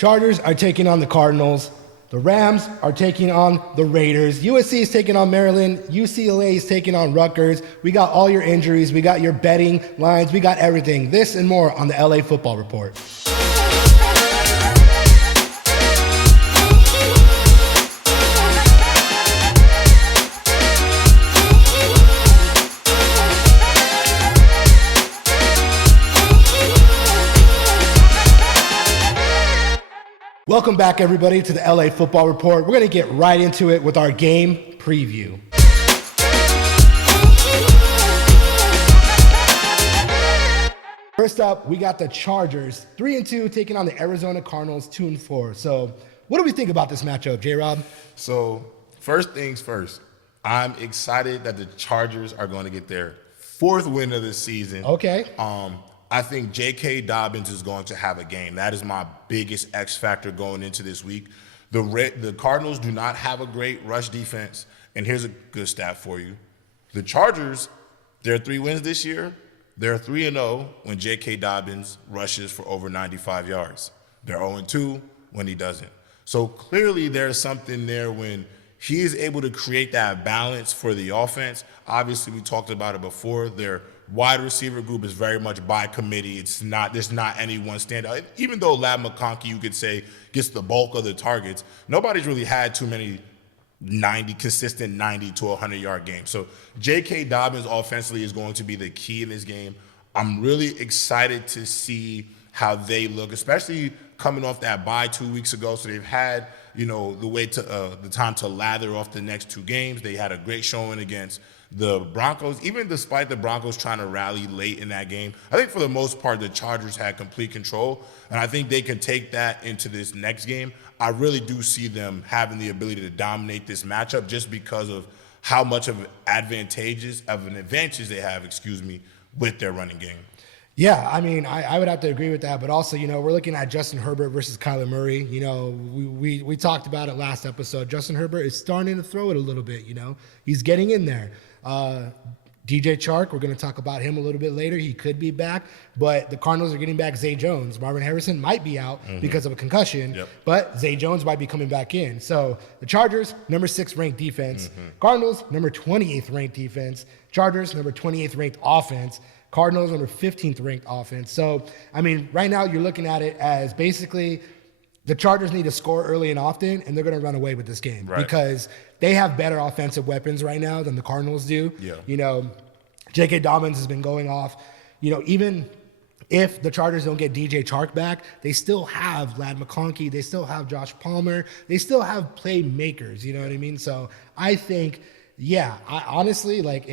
Chargers are taking on the Cardinals. The Rams are taking on the Raiders. USC is taking on Maryland. UCLA is taking on Rutgers. We got all your injuries. We got your betting lines. We got everything. This and more on the LA Football Report. Welcome back, everybody, to the LA Football Report. We're going to get right into it with our game preview. First up, we got the Chargers, 3-2, taking on the Arizona Cardinals, 2-4. So what do we think about this matchup, JayRob? So first things first, I'm excited that the Chargers are going to get their fourth win of the season. Okay. I think J.K. Dobbins is going to have a game. That is my biggest X factor going into this week. The Cardinals do not have a great rush defense, and here's a good stat for you. The Chargers, their 3 wins this year, they're 3-0 when J.K. Dobbins rushes for over 95 yards. They're 0-2 when he doesn't. So clearly there's something there when he is able to create that balance for the offense. Obviously, we talked about it before. Their wide receiver group is very much by committee. There's not any one standout. Even though Lad McConkey, you could say, gets the bulk of the targets, nobody's really had too many consistent 90 to 100-yard games. So J.K. Dobbins offensively is going to be the key in this game. I'm really excited to see how they look, especially coming off that bye 2 weeks ago. So they've had, the time to lather off the next 2 games. They had a great showing against the Broncos, even despite the Broncos trying to rally late in that game. I think for the most part, the Chargers had complete control, and I think they can take that into this next game. I really do see them having the ability to dominate this matchup just because of how much of an advantage they have, with their running game. Yeah, I mean, I would have to agree with that, but also, we're looking at Justin Herbert versus Kyler Murray. We talked about it last episode. Justin Herbert is starting to throw it a little bit, He's getting in there. DJ Chark, we're going to talk about him a little bit later. He could be back, but the Cardinals are getting back Zay Jones. Marvin Harrison might be out because of a concussion, but Zay Jones might be coming back in. So the Chargers, number 6 ranked defense. Cardinals, number 28th ranked defense. Chargers, number 28th ranked offense. Cardinals, number 15th ranked offense. So, I mean, right now you're looking at it as basically the Chargers need to score early and often, and they're going to run away with this game because they have better offensive weapons right now than the Cardinals do. Yeah. J.K. Dobbins has been going off. Even if the Chargers don't get DJ Chark back, they still have Lad McConkey. They still have Josh Palmer. They still have playmakers. You know what I mean? So I think, I honestly, like,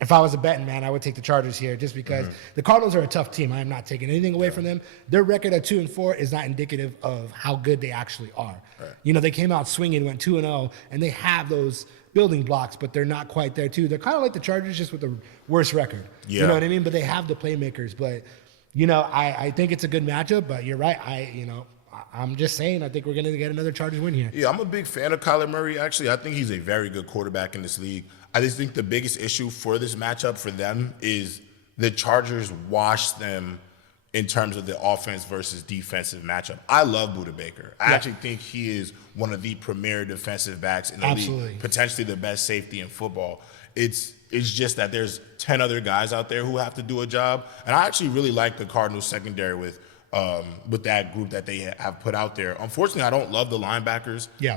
if I was a betting man, I would take the Chargers here just because the Cardinals are a tough team. I am not taking anything away from them. Their record at 2-4 is not indicative of how good they actually are. Right. They came out swinging, went 2-0, and they have those building blocks, but they're not quite there too. They're kind of like the Chargers, just with the worst record. Yeah. You know what I mean? But they have the playmakers. But, I think it's a good matchup, but you're right. I'm just saying, I think we're going to get another Chargers win here. Yeah, I'm a big fan of Kyler Murray, actually. I think he's a very good quarterback in this league. I just think the biggest issue for this matchup for them is the Chargers wash them in terms of the offense versus defensive matchup. I love Budda Baker. I actually think he is one of the premier defensive backs in the league, potentially the best safety in football. It's just that there's 10 other guys out there who have to do a job, and I actually really like the Cardinals secondary with that group that they have put out there. Unfortunately, I don't love the linebackers. Yeah.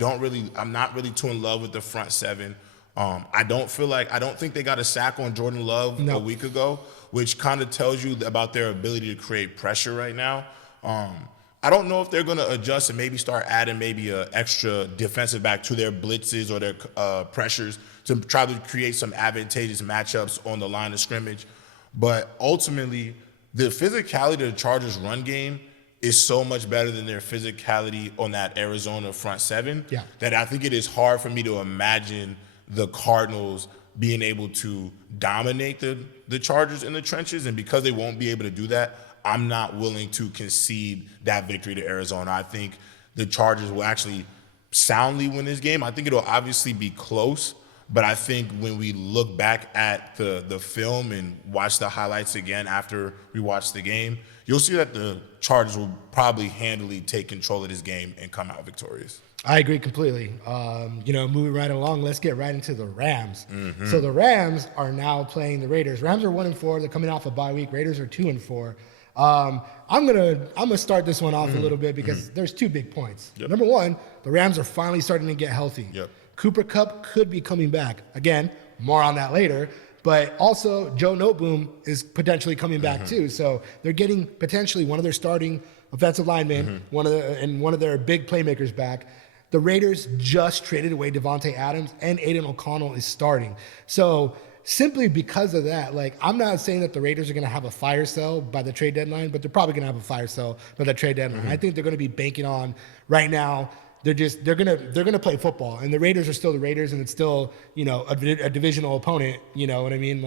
I'm not really too in love with the front 7. I don't think they got a sack on Jordan Love a week ago, which kind of tells you about their ability to create pressure right now. I don't know if they're going to adjust and maybe start adding maybe an extra defensive back to their blitzes or their pressures to try to create some advantageous matchups on the line of scrimmage. But ultimately, the physicality of the Chargers' run game is so much better than their physicality on that Arizona front 7 that I think it is hard for me to imagine the Cardinals being able to dominate the Chargers in the trenches. And because they won't be able to do that, I'm not willing to concede that victory to Arizona. I think the Chargers will actually soundly win this game. I think it'll obviously be close, But I think when we look back at the film and watch the highlights again after we watch the game, you'll see that the Chargers will probably handily take control of this game and come out victorious. I agree completely. Moving right along, let's get right into the Rams. So the Rams are now playing the Raiders. Rams are 1-4. They're coming off a bye week. Raiders are 2-4. I'm gonna start this one off a little bit because there's 2 big points. Yep. Number one, the Rams are finally starting to get healthy. Yep. Cooper Kupp could be coming back. Again, more on that later. But also, Joe Noteboom is potentially coming back too. So they're getting potentially one of their starting offensive linemen, one of their big playmakers back. The Raiders just traded away Devontae Adams, and Aiden O'Connell is starting. So simply because of that, I'm not saying that the Raiders are going to have a fire sale by the trade deadline, but they're probably going to have a fire sale by the trade deadline. I think they're going to be banking on right now. They're gonna play football, and the Raiders are still the Raiders, and it's still a divisional opponent. You know what I mean?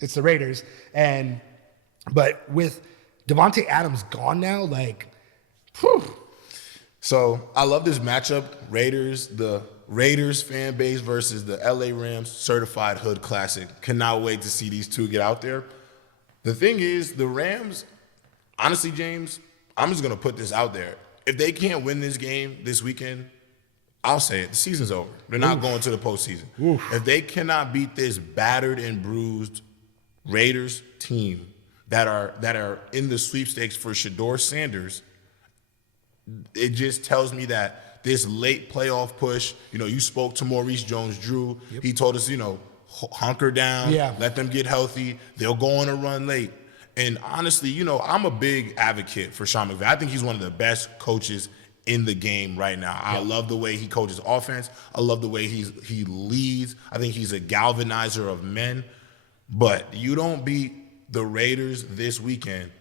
It's the Raiders, but with Devontae Adams gone now, whew. So I love this matchup. The Raiders fan base versus the LA Rams certified hood classic. Cannot wait to see these two get out there. The thing is, the Rams, honestly, James, I'm just gonna put this out there. If they can't win this game this weekend, I'll say it. The season's over. They're not going to the postseason. If they cannot beat this battered and bruised Raiders team that are in the sweepstakes for Shedeur Sanders, it just tells me that this late playoff push, you spoke to Maurice Jones-Drew. Yep. He told us, hunker down, let them get healthy. They'll go on a run late. And honestly, I'm a big advocate for Sean McVay. I think he's one of the best coaches in the game right now. I love the way he coaches offense. I love the way he leads. I think he's a galvanizer of men. But you don't beat the Raiders this weekend.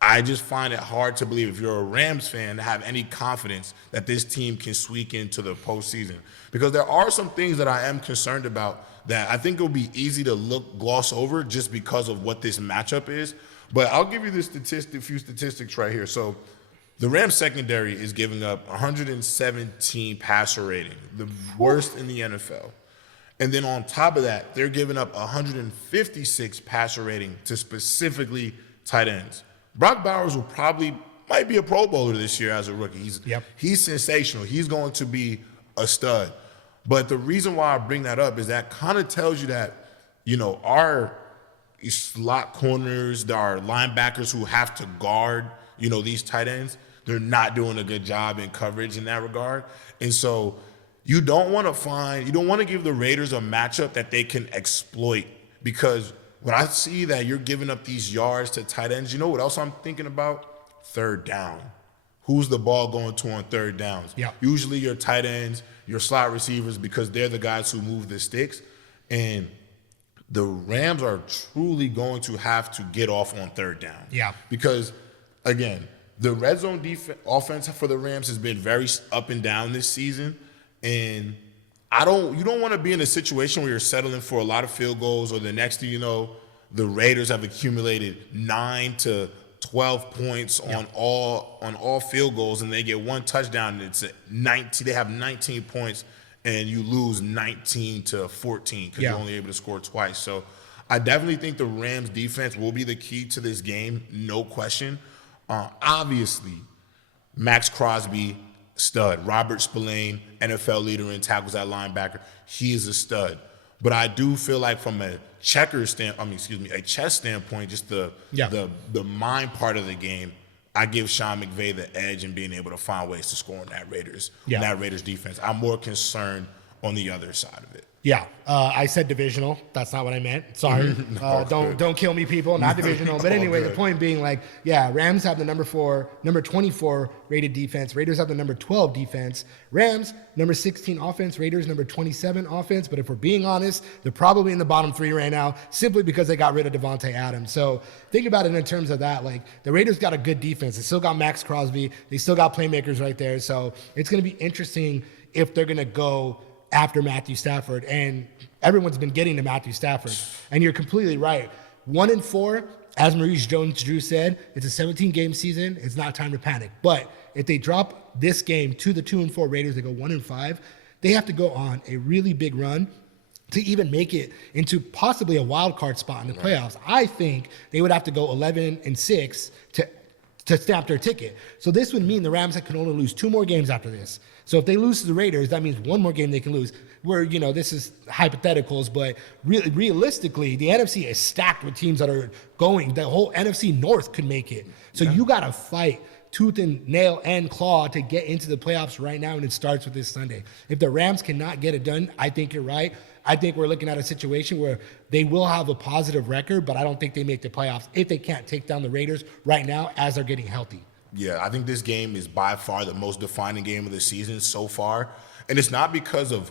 I just find it hard to believe, if you're a Rams fan, to have any confidence that this team can squeak into the postseason. Because there are some things that I am concerned about that I think it'll be easy to gloss over just because of what this matchup is. But I'll give you the few statistics right here. So the Rams secondary is giving up 117 passer rating, the worst in the NFL. And then on top of that, they're giving up 156 passer rating to specifically tight ends. Brock Bowers might be a Pro Bowler this year as a rookie. He's sensational. He's going to be a stud. But the reason why I bring that up is that kind of tells you that, our slot corners, our linebackers who have to guard, these tight ends, they're not doing a good job in coverage in that regard. And so you don't want to give the Raiders a matchup that they can exploit, because when I see that you're giving up these yards to tight ends, you know what else I'm thinking about? Third down. Who's the ball going to on third downs? Yeah. Usually your tight ends, your slot receivers, because they're the guys who move the sticks. And the Rams are truly going to have to get off on third down. Yeah. Because, again, the red zone offense for the Rams has been very up and down this season. And you don't want to be in a situation where you're settling for a lot of field goals, or the next thing you know, the Raiders have accumulated 9 to 12 points on all field goals, and they get one touchdown, and it's 19. They have 19 points, and you lose 19 to 14 because you're only able to score twice. So I definitely think the Rams defense will be the key to this game, no question. Obviously, Max Crosby, stud. Robert Spillane, NFL leader in tackles at linebacker, he is a stud. But I do feel like from a chess standpoint, just the mind part of the game, I give Sean McVay the edge in being able to find ways to score on that Raiders defense. I'm more concerned on the other side of it. Yeah, I said divisional. That's not what I meant. Sorry. Don't kill me, people. Not divisional. But anyway, the point being, Rams have the number 24 rated defense. Raiders have the number 12 defense. Rams, number 16 offense. Raiders, number 27 offense. But if we're being honest, they're probably in the bottom 3 right now simply because they got rid of Devontae Adams. So think about it in terms of that. The Raiders got a good defense. They still got Max Crosby. They still got playmakers right there. So it's going to be interesting if they're going to go after Matthew Stafford, and everyone's been getting to Matthew Stafford. And you're completely right. 1-4, as Maurice Jones-Drew said, it's a 17-game season. It's not time to panic. But if they drop this game to the 2-4 Raiders, they go 1-5, they have to go on a really big run to even make it into possibly a wild card spot in the playoffs. I think they would have to go 11-6 to stamp their ticket. So this would mean the Rams can only lose 2 more games after this. So if they lose to the Raiders, that means 1 more game they can lose. Where, this is hypotheticals, but really, realistically, the NFC is stacked with teams that are going. The whole NFC North could make it. So you got to fight tooth and nail and claw to get into the playoffs right now, and it starts with this Sunday. If the Rams cannot get it done, I think you're right. I think we're looking at a situation where they will have a positive record, but I don't think they make the playoffs if they can't take down the Raiders right now as they're getting healthy. Yeah, I think this game is by far the most defining game of the season so far. And it's not because of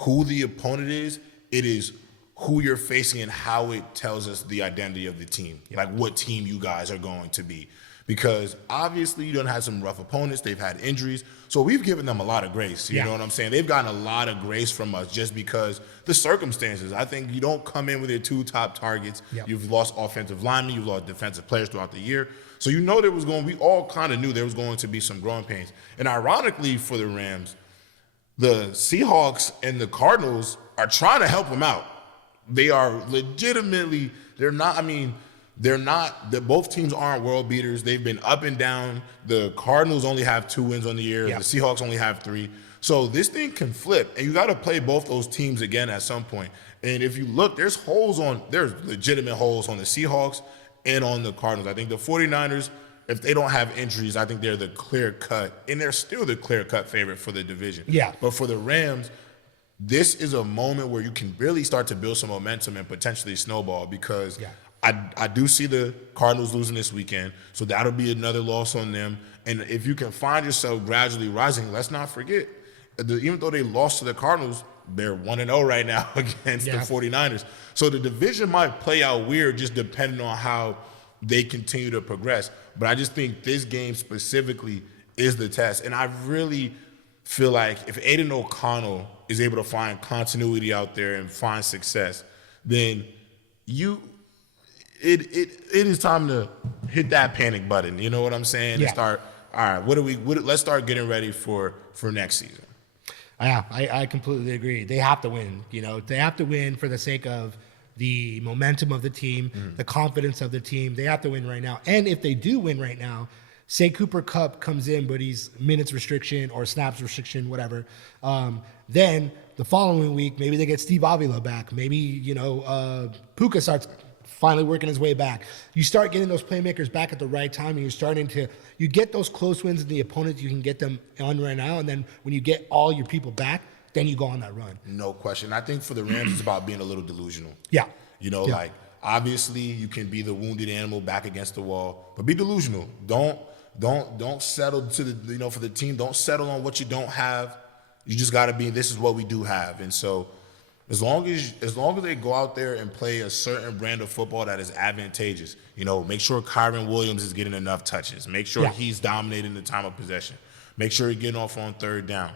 who the opponent is, it is who you're facing and how it tells us the identity of the team, like what team you guys are going to be. Because obviously you don't have some rough opponents, they've had injuries, so we've given them a lot of grace, you know what I'm saying? They've gotten a lot of grace from us just because the circumstances. I think you don't come in with your 2 top targets, you've lost offensive linemen, you've lost defensive players throughout the year, so we all kind of knew there was going to be some growing pains. And ironically for the Rams, the Seahawks and the Cardinals are trying to help them out. They are legitimately, both teams aren't world beaters. They've been up and down. The Cardinals only have 2 wins on the year. The Seahawks only have 3. So this thing can flip, and you got to play both those teams again at some point. And if you look, there's legitimate holes on the Seahawks and on the Cardinals. I think the 49ers, if they don't have injuries, I think they're the clear-cut, and they're still the clear-cut favorite for the division. Yeah. But for the Rams, this is a moment where you can really start to build some momentum and potentially snowball because I do see the Cardinals losing this weekend, so that'll be another loss on them. And if you can find yourself gradually rising, let's not forget, even though they lost to the Cardinals, they're 1-0 right now against the 49ers. So the division might play out weird just depending on how they continue to progress. But I just think this game specifically is the test. And I really feel like if Aiden O'Connell is able to find continuity out there and find success, then it is time to hit that panic button. You know what I'm saying? And start, all right, let's start getting ready for next season. Yeah, I completely agree. They have to win. They have to win for the sake of the momentum of the team, the confidence of the team. They have to win right now. And if they do win right now, say Cooper Kupp comes in, but he's minutes restriction or snaps restriction, whatever. Then the following week, maybe they get Steve Avila back. Maybe, Puka starts finally working his way back. You start getting those playmakers back at the right time, and you get those close wins in the opponents, you can get them on right now, and then when you get all your people back, then you go on that run. No question. I think for the Rams, it's about being a little delusional. Yeah. Like, obviously you can be the wounded animal back against the wall, but be delusional. Don't settle for the team, don't settle on what you don't have. You just got to be, this is what we do have. And so as long as they go out there and play a certain brand of football that is advantageous, make sure Kyron Williams is getting enough touches. Make sure he's dominating the time of possession. Make sure he's getting off on third down.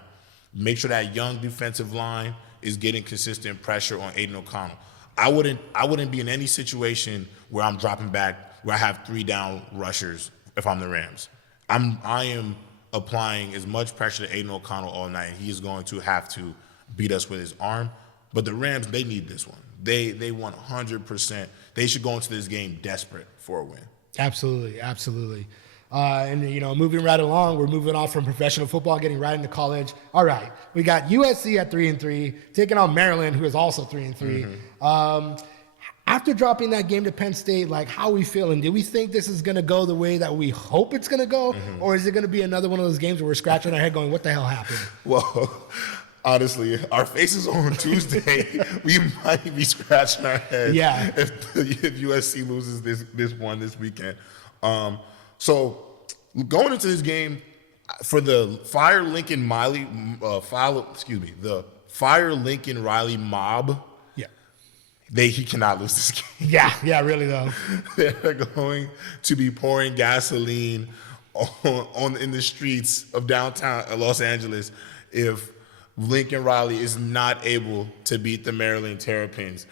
Make sure that young defensive line is getting consistent pressure on Aiden O'Connell. I wouldn't be in any situation where I'm dropping back, where I have 3 down rushers if I'm the Rams. I am applying as much pressure to Aiden O'Connell all night. He is going to have to beat us with his arm. But the Rams, they need this one. They 100%. They should go into this game desperate for a win. Absolutely. And moving right along, we're moving on from professional football, getting right into college. All right, we got USC at 3-3, taking on Maryland, who is also 3-3. After dropping that game to Penn State, how are we feeling? Do we think this is going to go the way that we hope it's going to go, or is it going to be another one of those games where we're scratching our head going, what the hell happened? Well, honestly, our faces on Tuesday, we might be scratching our heads if USC loses this weekend. So going into this game, for the Fire Lincoln Riley mob, he cannot lose this game. Yeah, really though. They're going to be pouring gasoline in the streets of downtown Los Angeles if Lincoln Riley is not able to beat the Maryland Terrapins.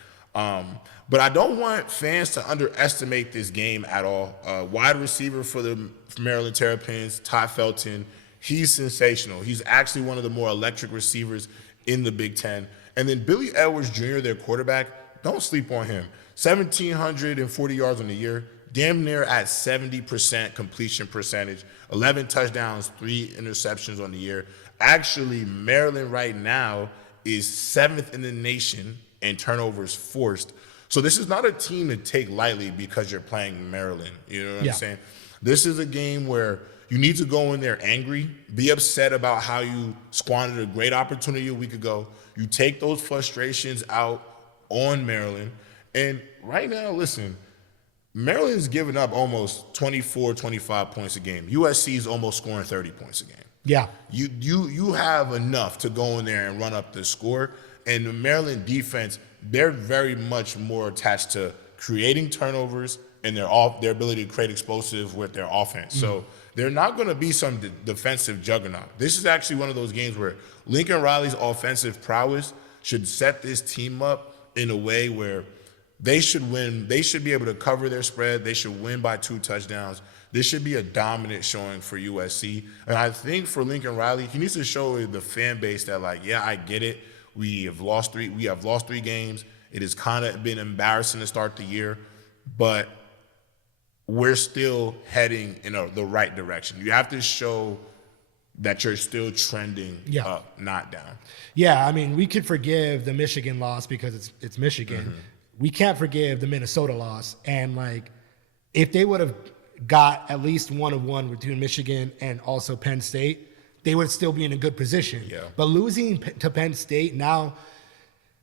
But I don't want fans to underestimate this game at all. Wide receiver for the Maryland Terrapins, Ty Felton, he's sensational. He's actually one of the more electric receivers in the Big Ten. And then Billy Edwards Jr., their quarterback, don't sleep on him. 1,740 yards on the year, damn near at 70% completion percentage, 11 touchdowns, 3 interceptions on the year. Actually, Maryland right now is 7th in the nation in turnovers forced. So this is not a team to take lightly because you're playing Maryland. You know what I'm saying? This is a game where you need to go in there angry, be upset about how you squandered a great opportunity a week ago. You take those frustrations out on Maryland. And right now, listen, Maryland's giving up almost 24, 25 points a game. USC is almost scoring 30 points a game. Yeah. You have enough to go in there and run up the score. And the Maryland defense, they're very much more attached to creating turnovers and their ability to create explosive with their offense. So they're not going to be some defensive juggernaut. This is actually one of those games where Lincoln Riley's offensive prowess should set this team up in a way where they should win. They should be able to cover their spread. They should win by 2 touchdowns. This should be a dominant showing for USC. And I think for Lincoln Riley, he needs to show the fan base that, like, yeah, I get it. We have lost 3 games. It has kind of been embarrassing to start the year, but we're still heading in the right direction. You have to show that you're still trending up, not down. Yeah, I mean, we could forgive the Michigan loss because it's Michigan. We can't forgive the Minnesota loss. And, like, if they would have got at least 1 of 1 between Michigan and also Penn State, they would still be in a good position. Yeah. But losing to Penn State now,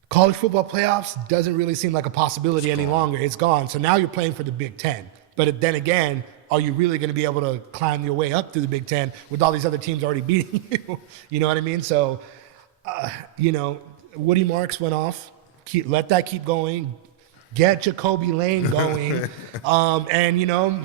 college football playoffs doesn't really seem like a possibility any longer. It's gone. So now you're playing for the Big Ten. But then again, are you really going to be able to climb your way up through the Big Ten with all these other teams already beating you? You know what I mean? So, Woody Marks went off. Let that keep going. Get Jacoby Lane going. And,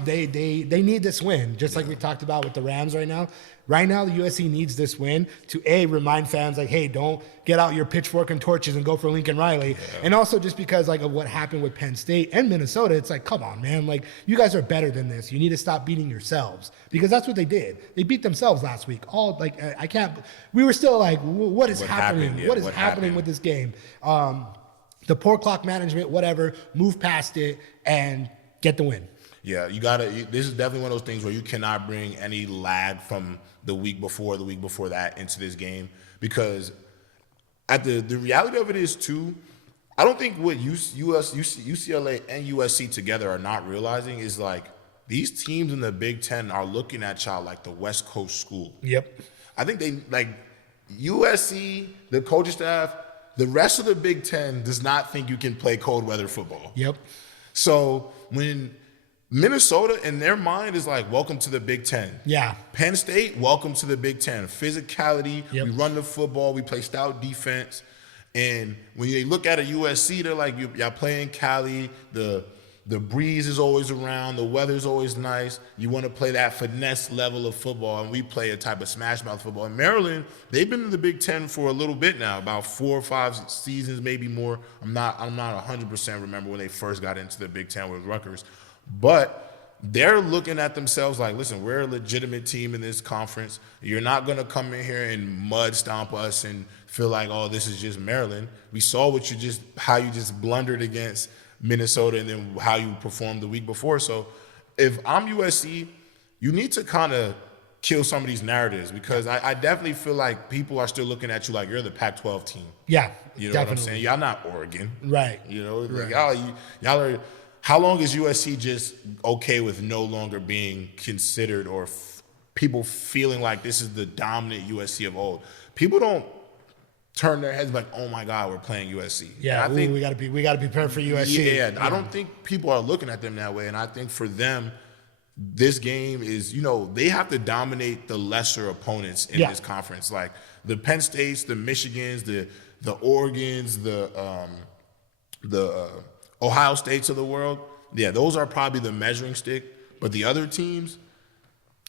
they need this win, just like we talked about with the Rams right now. Right now, the USC needs this win to, A, remind fans, like, hey, don't get out your pitchfork and torches and go for Lincoln Riley. Yeah. And also just because, like, of what happened with Penn State and Minnesota, it's like, come on, man. Like, you guys are better than this. You need to stop beating yourselves. Because that's what they did. They beat themselves last week. We were still like, what is happening? Yeah, what is happening with this game? The poor clock management, whatever, move past it and get the win. Yeah, this is definitely one of those things where you cannot bring any lag from the week before that into this game, because the reality of it is too, I don't think what UCLA and USC together are not realizing is, like, these teams in the Big Ten are looking at y'all like the West Coast school. Yep. I think they, like, USC, the coaching staff, the rest of the Big Ten does not think you can play cold weather football. Yep. So when Minnesota, in their mind, is like, welcome to the Big Ten. Yeah. Penn State, welcome to the Big Ten. Physicality, yep. We run the football, we play stout defense. And when they look at a USC, they're like, y'all play in Cali, the breeze is always around, the weather's always nice. You want to play that finesse level of football, and we play a type of smash mouth football. In Maryland, they've been in the Big Ten for a little bit now, about 4 or 5 seasons, maybe more. I'm not 100% remember when they first got into the Big Ten with Rutgers. But they're looking at themselves like, listen, we're a legitimate team in this conference. You're not going to come in here and mud stomp us and feel like, oh, this is just Maryland. We saw how you just blundered against Minnesota and then how you performed the week before. So if I'm USC, you need to kind of kill some of these narratives, because I definitely feel like people are still looking at you like you're the Pac-12 team. Yeah, you know definitely. What I'm saying? Y'all not Oregon. Right. You know, right. Like y'all are. How long is USC just okay with no longer being considered, or people feeling like this is the dominant USC of old? People don't turn their heads like, oh my God, we're playing USC. Yeah, I think we got to be prepared for USC. Yeah, I don't think people are looking at them that way, and I think for them, this game is, they have to dominate the lesser opponents in this conference, like the Penn States, the Michigans, the Oregons, the Ohio States of the world. Yeah, those are probably the measuring stick. But the other teams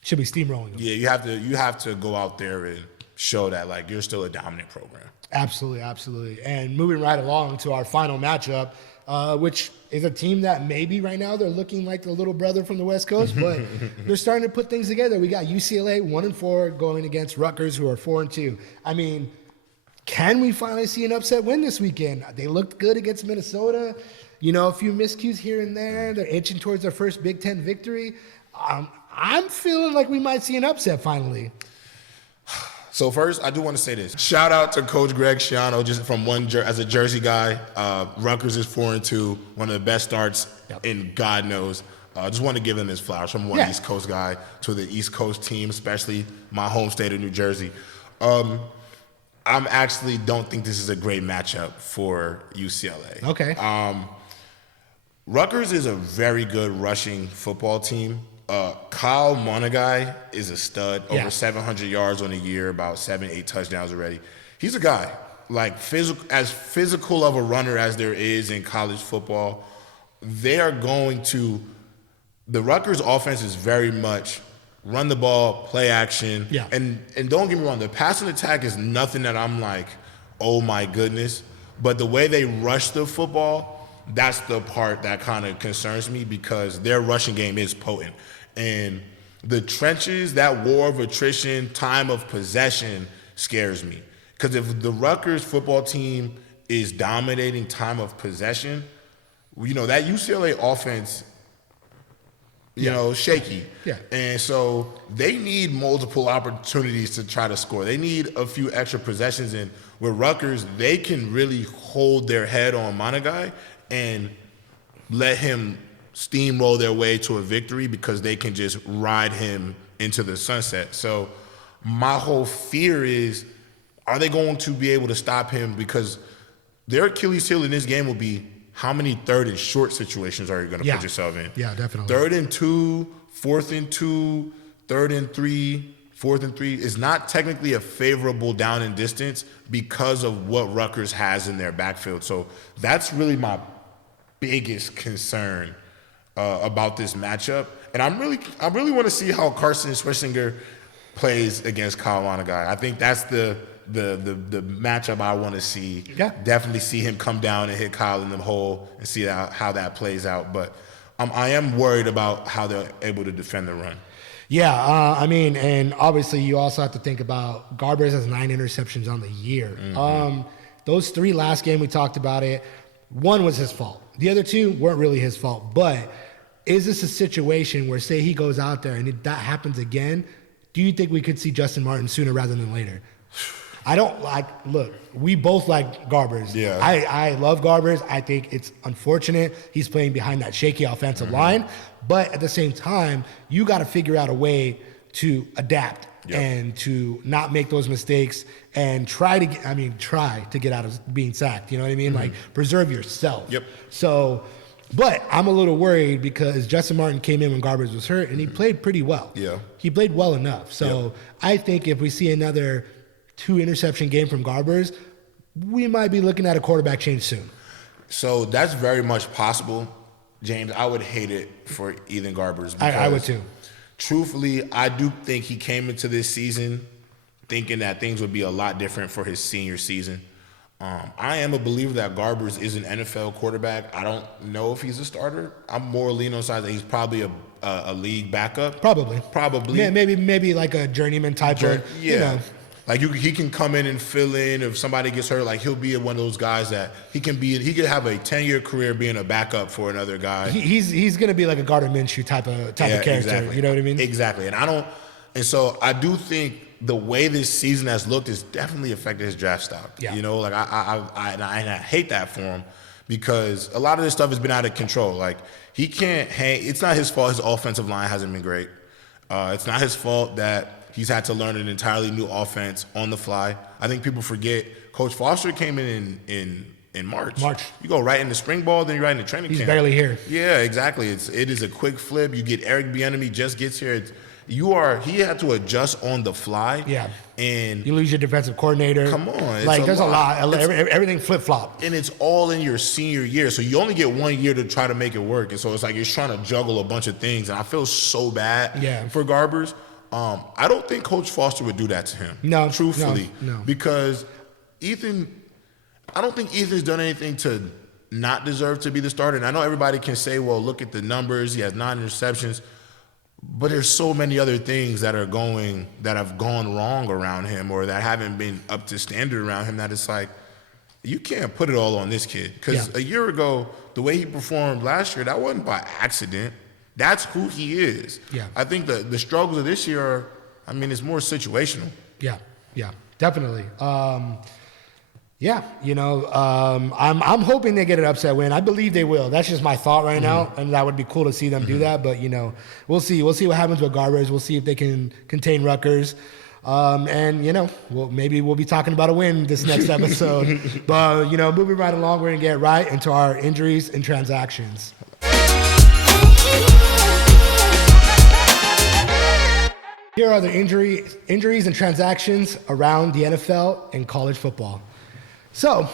should be steamrolling them. Yeah, you have to go out there and show that, like, you're still a dominant program. Absolutely. And moving right along to our final matchup, which is a team that maybe right now they're looking like the little brother from the West Coast, but they're starting to put things together. We got UCLA 1-4 going against Rutgers, who are 4-2. I mean, Can we finally see an upset win this weekend? They looked good against Minnesota. You know, a few miscues here and there. They're inching towards their first Big Ten victory. I'm feeling like we might see an upset finally. So first, I do want to say this. Shout out to Coach Greg Schiano, just from as a Jersey guy. Rutgers is 4-2, one of the best starts in God knows. Just want to give him his flowers from one East Coast guy to the East Coast team, especially my home state of New Jersey. I'm actually don't think this is a great matchup for UCLA. Okay. Rutgers is a very good rushing football team. Kyle Monagai is a stud, over 700 yards on the year, about 7-8 touchdowns already. He's a guy, like physical of a runner as there is in college football. They are going to – the Rutgers offense is very much run the ball, play action. Yeah. And don't get me wrong, the passing attack is nothing that I'm like, oh my goodness. But the way they rush the football, that's the part that kind of concerns me because their rushing game is potent. And the trenches, that war of attrition, time of possession scares me. Because if the Rutgers football team is dominating time of possession, you know, that UCLA offense, you know, shaky. Yeah. And so they need multiple opportunities to try to score. They need a few extra possessions. And with Rutgers, they can really hold their head on Monagai and let him steamroll their way to a victory because they can just ride him into the sunset. So my whole fear is, are they going to be able to stop him? Because their Achilles heel in this game will be how many third and short situations are you going to put yourself in? Yeah, definitely. 3rd and 2, 4th and 2, 3rd and 3, 4th and 3 is not technically a favorable down and distance because of what Rutgers has in their backfield. So that's really my biggest concern about this matchup. And I really want to see how Carson Schwarzenegger plays against Kyle Monagai. I think that's the matchup I want to see. Yeah. Definitely see him come down and hit Kyle in the hole and see how that plays out. But I am worried about how they're able to defend the run. Yeah, I mean, and obviously you also have to think about Garbers has 9 interceptions on the year. Mm-hmm. Those 3 last game we talked about it. 1 was his fault. The other 2 weren't really his fault. But is this a situation where, say, he goes out there and that happens again? Do you think we could see Justin Martin sooner rather than later? I don't like. Look, we both like Garbers. Yeah. I love Garbers. I think it's unfortunate he's playing behind that shaky offensive line, but at the same time, you got to figure out a way to adapt and to not make those mistakes and try to get out of being sacked. You know what I mean? Like preserve yourself. Yep. So, but I'm a little worried because Justin Martin came in when Garbers was hurt and he played pretty well. Yeah. He played well enough. So I think if we see another 2 interception game from Garbers, we might be looking at a quarterback change soon. So that's very much possible, James. I would hate it for Ethan Garbers. I would too. Truthfully, I do think he came into this season thinking that things would be a lot different for his senior season. I am a believer that Garbers is an NFL quarterback. I don't know if he's a starter. I'm more leaning on the side that he's probably a league backup. Probably. Yeah, maybe like a journeyman type of, yeah. you know. Like he can come in and fill in if somebody gets hurt. Like he'll be one of those guys that he could have a 10-year career being a backup for another guy. He's gonna be like a Gardner Minshew type of character. Exactly. You know what I mean? Exactly. And so I do think the way this season has looked has definitely affected his draft stock. Yeah. You know, like I hate that for him because a lot of this stuff has been out of control. Like he can't hang. It's not his fault. His offensive line hasn't been great. It's not his fault that he's had to learn an entirely new offense on the fly. I think people forget Coach Foster came in March. You go right into spring ball, then you're right into training camp. He's barely here. Yeah, exactly. It is a quick flip. You get Eric Bieniemy just gets here. He had to adjust on the fly. Yeah. And you lose your defensive coordinator. Come on. Like there's a lot. Everything flip-flop. And it's all in your senior year. So you only get 1 year to try to make it work. And so it's like you're trying to juggle a bunch of things. And I feel so bad for Garbers. I don't think Coach Foster would do that to him. No. Truthfully. No. Because I don't think Ethan's done anything to not deserve to be the starter. And I know everybody can say, well, look at the numbers. He has 9 interceptions. But there's so many other things that have gone wrong around him or that haven't been up to standard around him that it's like, you can't put it all on this kid. Because a year ago, the way he performed last year, that wasn't by accident. That's who he is. Yeah. I think the struggles of this year are, it's more situational. Yeah, definitely. I'm hoping they get an upset win. I believe they will. That's just my thought right now, and that would be cool to see them do that. But we'll see. We'll see what happens with Garbage. We'll see if they can contain Rutgers. Maybe we'll be talking about a win this next episode. But moving right along, we're gonna get right into our injuries and transactions. Here are the injuries and transactions around the NFL and college football. So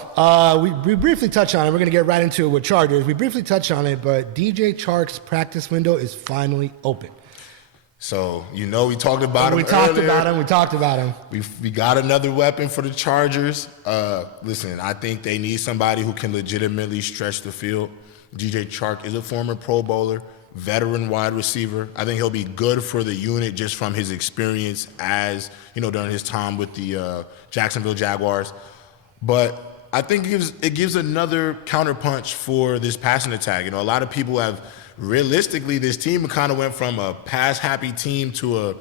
we briefly touched on it. We're going to get right into it with Chargers. We briefly touched on it, but DJ Chark's practice window is finally open. So, we talked about him. We talked about him. We got another weapon for the Chargers. Listen, I think they need somebody who can legitimately stretch the field. DJ Chark is a former Pro Bowler, veteran wide receiver. I think he'll be good for the unit just from his experience as, during his time with the Jacksonville Jaguars. But I think it gives another counterpunch for this passing attack. A lot of people have realistically, this team kind of went from a pass-happy team to a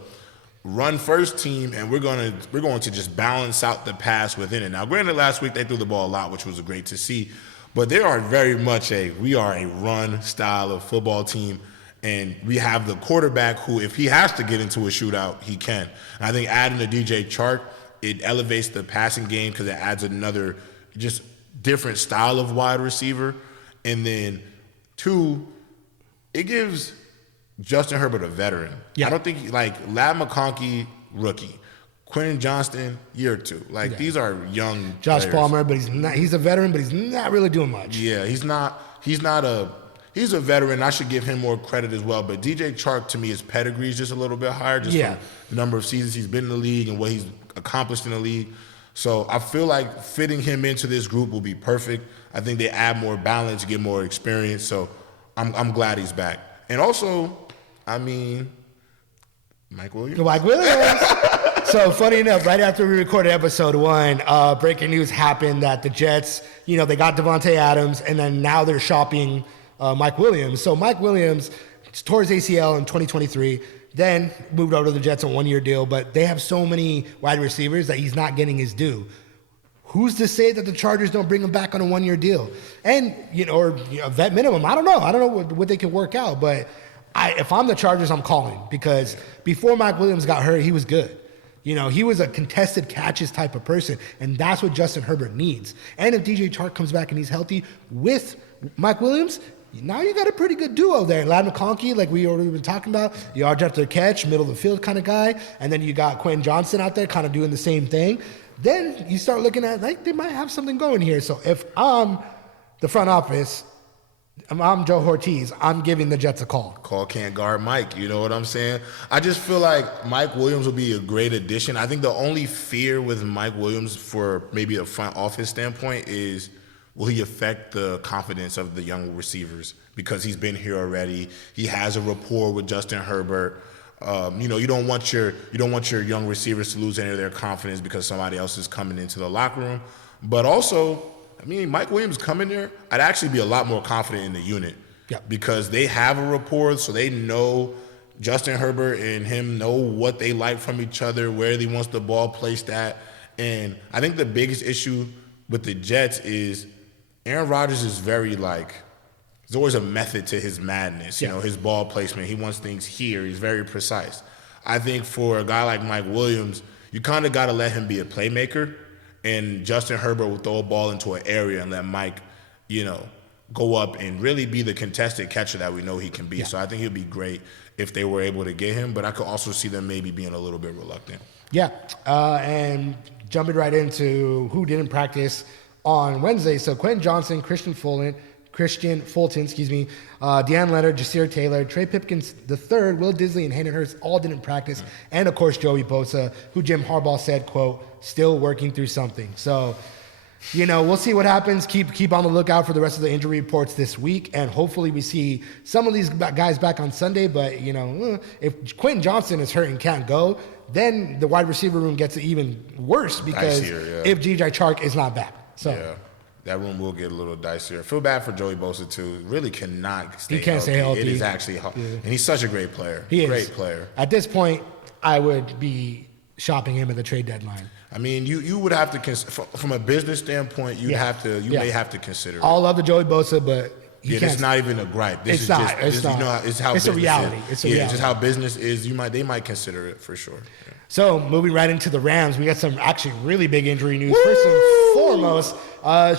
run-first team, and we're going to just balance out the pass within it. Now, granted, last week they threw the ball a lot, which was great to see, but they are very much we are a run style of football team, and we have the quarterback who, if he has to get into a shootout, he can. And I think adding the DJ Chark, it elevates the passing game because it adds another just different style of wide receiver. And then, two, it gives Justin Herbert a veteran. Yeah. I don't think, Lad McConkey, rookie. Quentin Johnston, year two. These are young Josh players. Palmer, but he's a veteran, but he's not really doing much. Yeah, he's a veteran. I should give him more credit as well. But DJ Chark, to me, his pedigree is just a little bit higher, just from the number of seasons he's been in the league and what he's accomplished in the league. So I feel like fitting him into this group will be perfect. I think they add more balance, get more experience. So I'm glad he's back. And also, Mike Williams. So funny enough, right after we recorded episode 1, breaking news happened that the Jets, they got Devontae Adams, and then now they're shopping Mike Williams. So Mike Williams tore his ACL in 2023, then moved over to the Jets on a 1-year deal, but they have so many wide receivers that he's not getting his due. Who's to say that the Chargers don't bring him back on a 1-year deal? And, or a vet minimum. I don't know. I don't know what they can work out, but if I'm the Chargers, I'm calling, because before Mike Williams got hurt, he was good. He was a contested catches type of person, and that's what Justin Herbert needs. And if DJ Chark comes back and he's healthy with Mike Williams, now you got a pretty good duo there. Lad McConkey, like we already been talking about, the yard after catch, middle of the field kind of guy. And then you got Quentin Johnston out there kind of doing the same thing. Then you start looking at, they might have something going here. So if I'm the front office, I'm Joe Ortiz, I'm giving the Jets a call. Call can't guard Mike, you know what I'm saying? I just feel like Mike Williams will be a great addition. I think the only fear with Mike Williams for maybe a front office standpoint is, will he affect the confidence of the young receivers? Because he's been here already. He has a rapport with Justin Herbert. You don't want your young receivers to lose any of their confidence because somebody else is coming into the locker room. But also, Mike Williams coming there, I'd actually be a lot more confident in the unit. Yeah. Because they have a rapport, so they know Justin Herbert and him know what they like from each other, where he wants the ball placed at. And I think the biggest issue with the Jets is Aaron Rodgers is very there's always a method to his madness, his ball placement. He wants things here. He's very precise. I think for a guy like Mike Williams, you kind of got to let him be a playmaker, and Justin Herbert will throw a ball into an area and let Mike, go up and really be the contested catcher that we know he can be. Yeah. So I think he'd be great if they were able to get him, but I could also see them maybe being a little bit reluctant. Yeah, and jumping right into who didn't practice on Wednesday. So Quentin Johnston, Christian Fulton, Deion Leonard, Jasir Taylor, Trey Pipkins III, Will Disley, and Hayden Hurst all didn't practice. And, of course, Joey Bosa, who Jim Harbaugh said, quote, still working through something. So We'll see what happens. Keep on the lookout for the rest of the injury reports this week, and hopefully we see some of these guys back on Sunday. But if Quentin Johnson is hurt and can't go, then the wide receiver room gets even worse because if G.J. Chark is not back. So yeah, that room will get a little dicier. I feel bad for Joey Bosa too. Really cannot stay. He can't stay healthy. It is actually hard, and he's such a great player. Great player. At this point, I would be shopping him at the trade deadline. I mean, you would have to from a business standpoint, may have to consider it. I'll love the Joey Bosa, but it's not even a gripe. It's how it's a reality. It's just how business is. They might consider it for sure. Yeah. So moving right into the Rams, we got some actually really big injury news. First and foremost,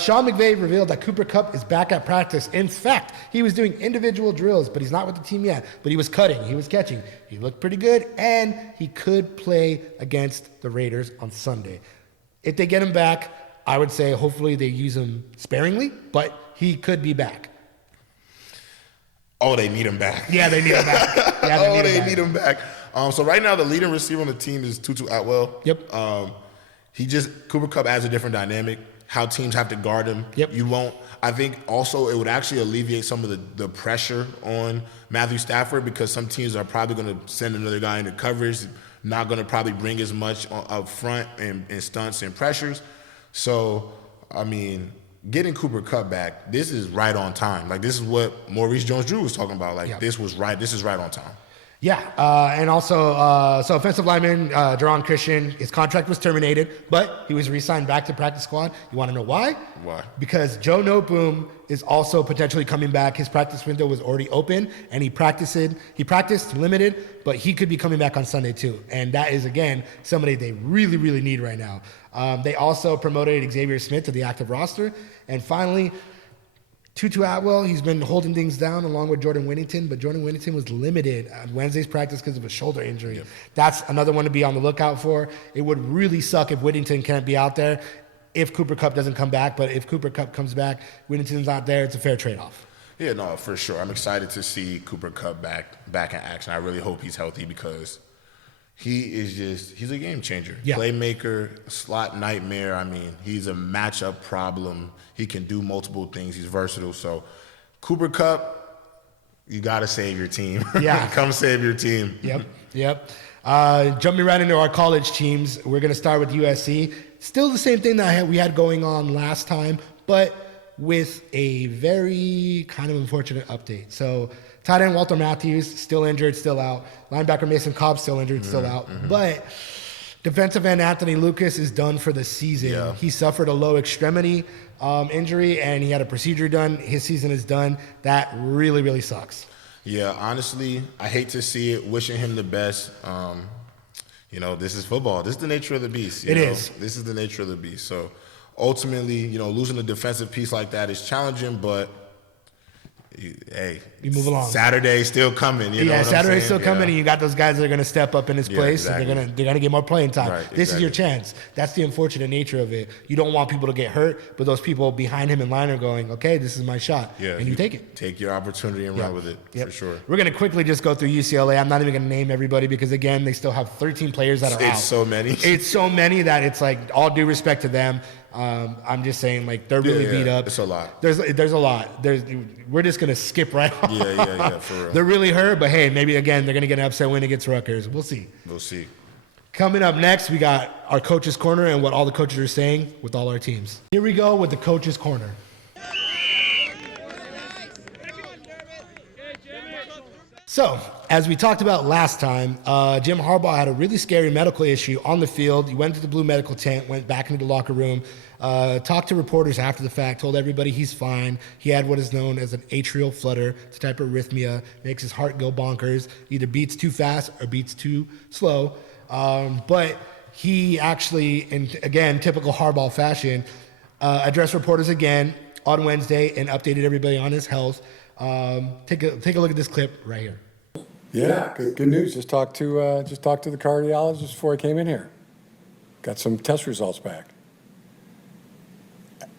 Sean McVay revealed that Cooper Kupp is back at practice. In fact, he was doing individual drills, but he's not with the team yet. But he was cutting, he was catching. He looked pretty good, and he could play against the Raiders on Sunday. If they get him back, I would say hopefully they use him sparingly, but he could be back. Oh, they need him back. Yeah, they need him back. They need him back. So right now, the leading receiver on the team is Tutu Atwell. Yep. Cooper Kupp adds a different dynamic. How teams have to guard him. Yep. You won't. I think also it would actually alleviate some of the pressure on Matthew Stafford because some teams are probably going to send another guy into coverage, not going to probably bring as much up front and stunts and pressures. So, I mean, getting Cooper Kupp back, this is right on time. Like, this is what Maurice Jones-Drew was talking about. Like, This is right on time. Yeah, and also, so offensive lineman Jerron Christian, his contract was terminated, but he was re-signed back to practice squad. You want to know why? Why? Because Joe Noteboom is also potentially coming back. His practice window was already open, and he practiced limited, but he could be coming back on Sunday too. And that is, again, somebody they really, really need right now. They also promoted Xavier Smith to the active roster. And finally, Tutu Atwell, he's been holding things down along with Jordan Whittington, but Jordan Whittington was limited on Wednesday's practice because of a shoulder injury. Yep. That's another one to be on the lookout for. It would really suck if Whittington can't be out there if Cooper Kupp doesn't come back, but if Cooper Kupp comes back, Whittington's not there, it's a fair trade-off. Yeah, no, for sure. I'm excited to see Cooper Kupp back in action. I really hope he's healthy because he's a game changer. Yeah. Playmaker, slot nightmare. I mean, he's a matchup problem. He can do multiple things. He's versatile. So, Cooper Kupp, you got to save your team. Yeah. Come save your team. Yep. Jumping right into our college teams, we're going to start with USC. Still the same thing that we had going on last time, but with a very kind of unfortunate update. So, tight end Walter Matthews, still injured, still out. Linebacker Mason Cobb, still injured, still out. Mm-hmm. But defensive end Anthony Lucas is done for the season. Yeah. He suffered a low extremity injury, and he had a procedure done. His season is done. That really, really sucks. Yeah, honestly, I hate to see it. Wishing him the best. This is football. This is the nature of the beast. It is. This is the nature of the beast. So, ultimately, losing a defensive piece like that is challenging, but you move along. Saturday's still coming. Saturday's still coming, and you got those guys that are going to step up in his place, exactly. And they're gonna get more playing time. Right, this is your chance. That's the unfortunate nature of it. You don't want people to get hurt, but those people behind him in line are going, okay, this is my shot, and you take it. Take your opportunity and run with it, for sure. We're going to quickly just go through UCLA. I'm not even going to name everybody because, again, they still have 13 players that are out. It's so many. It's so many that it's like all due respect to them. I'm just saying, like, they're really beat up. It's a lot. There's a lot. We're just going to skip right on. Yeah, for real. They're really hurt, but hey, maybe, again, they're going to get an upset win against Rutgers. We'll see. Coming up next, we got our Coach's Corner and what all the coaches are saying with all our teams. Here we go with the Coach's Corner. So, as we talked about last time, Jim Harbaugh had a really scary medical issue on the field. He went to the blue medical tent, went back into the locker room, talked to reporters after the fact, told everybody he's fine. He had what is known as an atrial flutter. It's a type of arrhythmia, makes his heart go bonkers, either beats too fast or beats too slow. But he actually, in, again, typical Harbaugh fashion, addressed reporters again on Wednesday and updated everybody on his health. Take a look at this clip right here. Yeah, good news. Just talked to the cardiologist before I came in here. Got some test results back.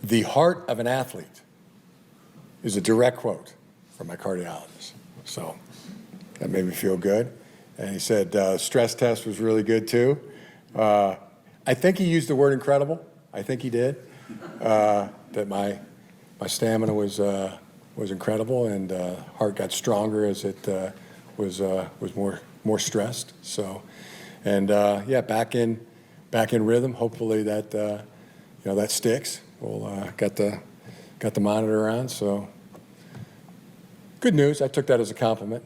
The heart of an athlete is a direct quote from my cardiologist. So that made me feel good. And he said stress test was really good too. I think he used the word incredible. I think he did. that my stamina was incredible, and heart got stronger as it was more stressed. So, and yeah, back in rhythm. Hopefully that that sticks. We'll got the monitor on, so good news. I took that as a compliment.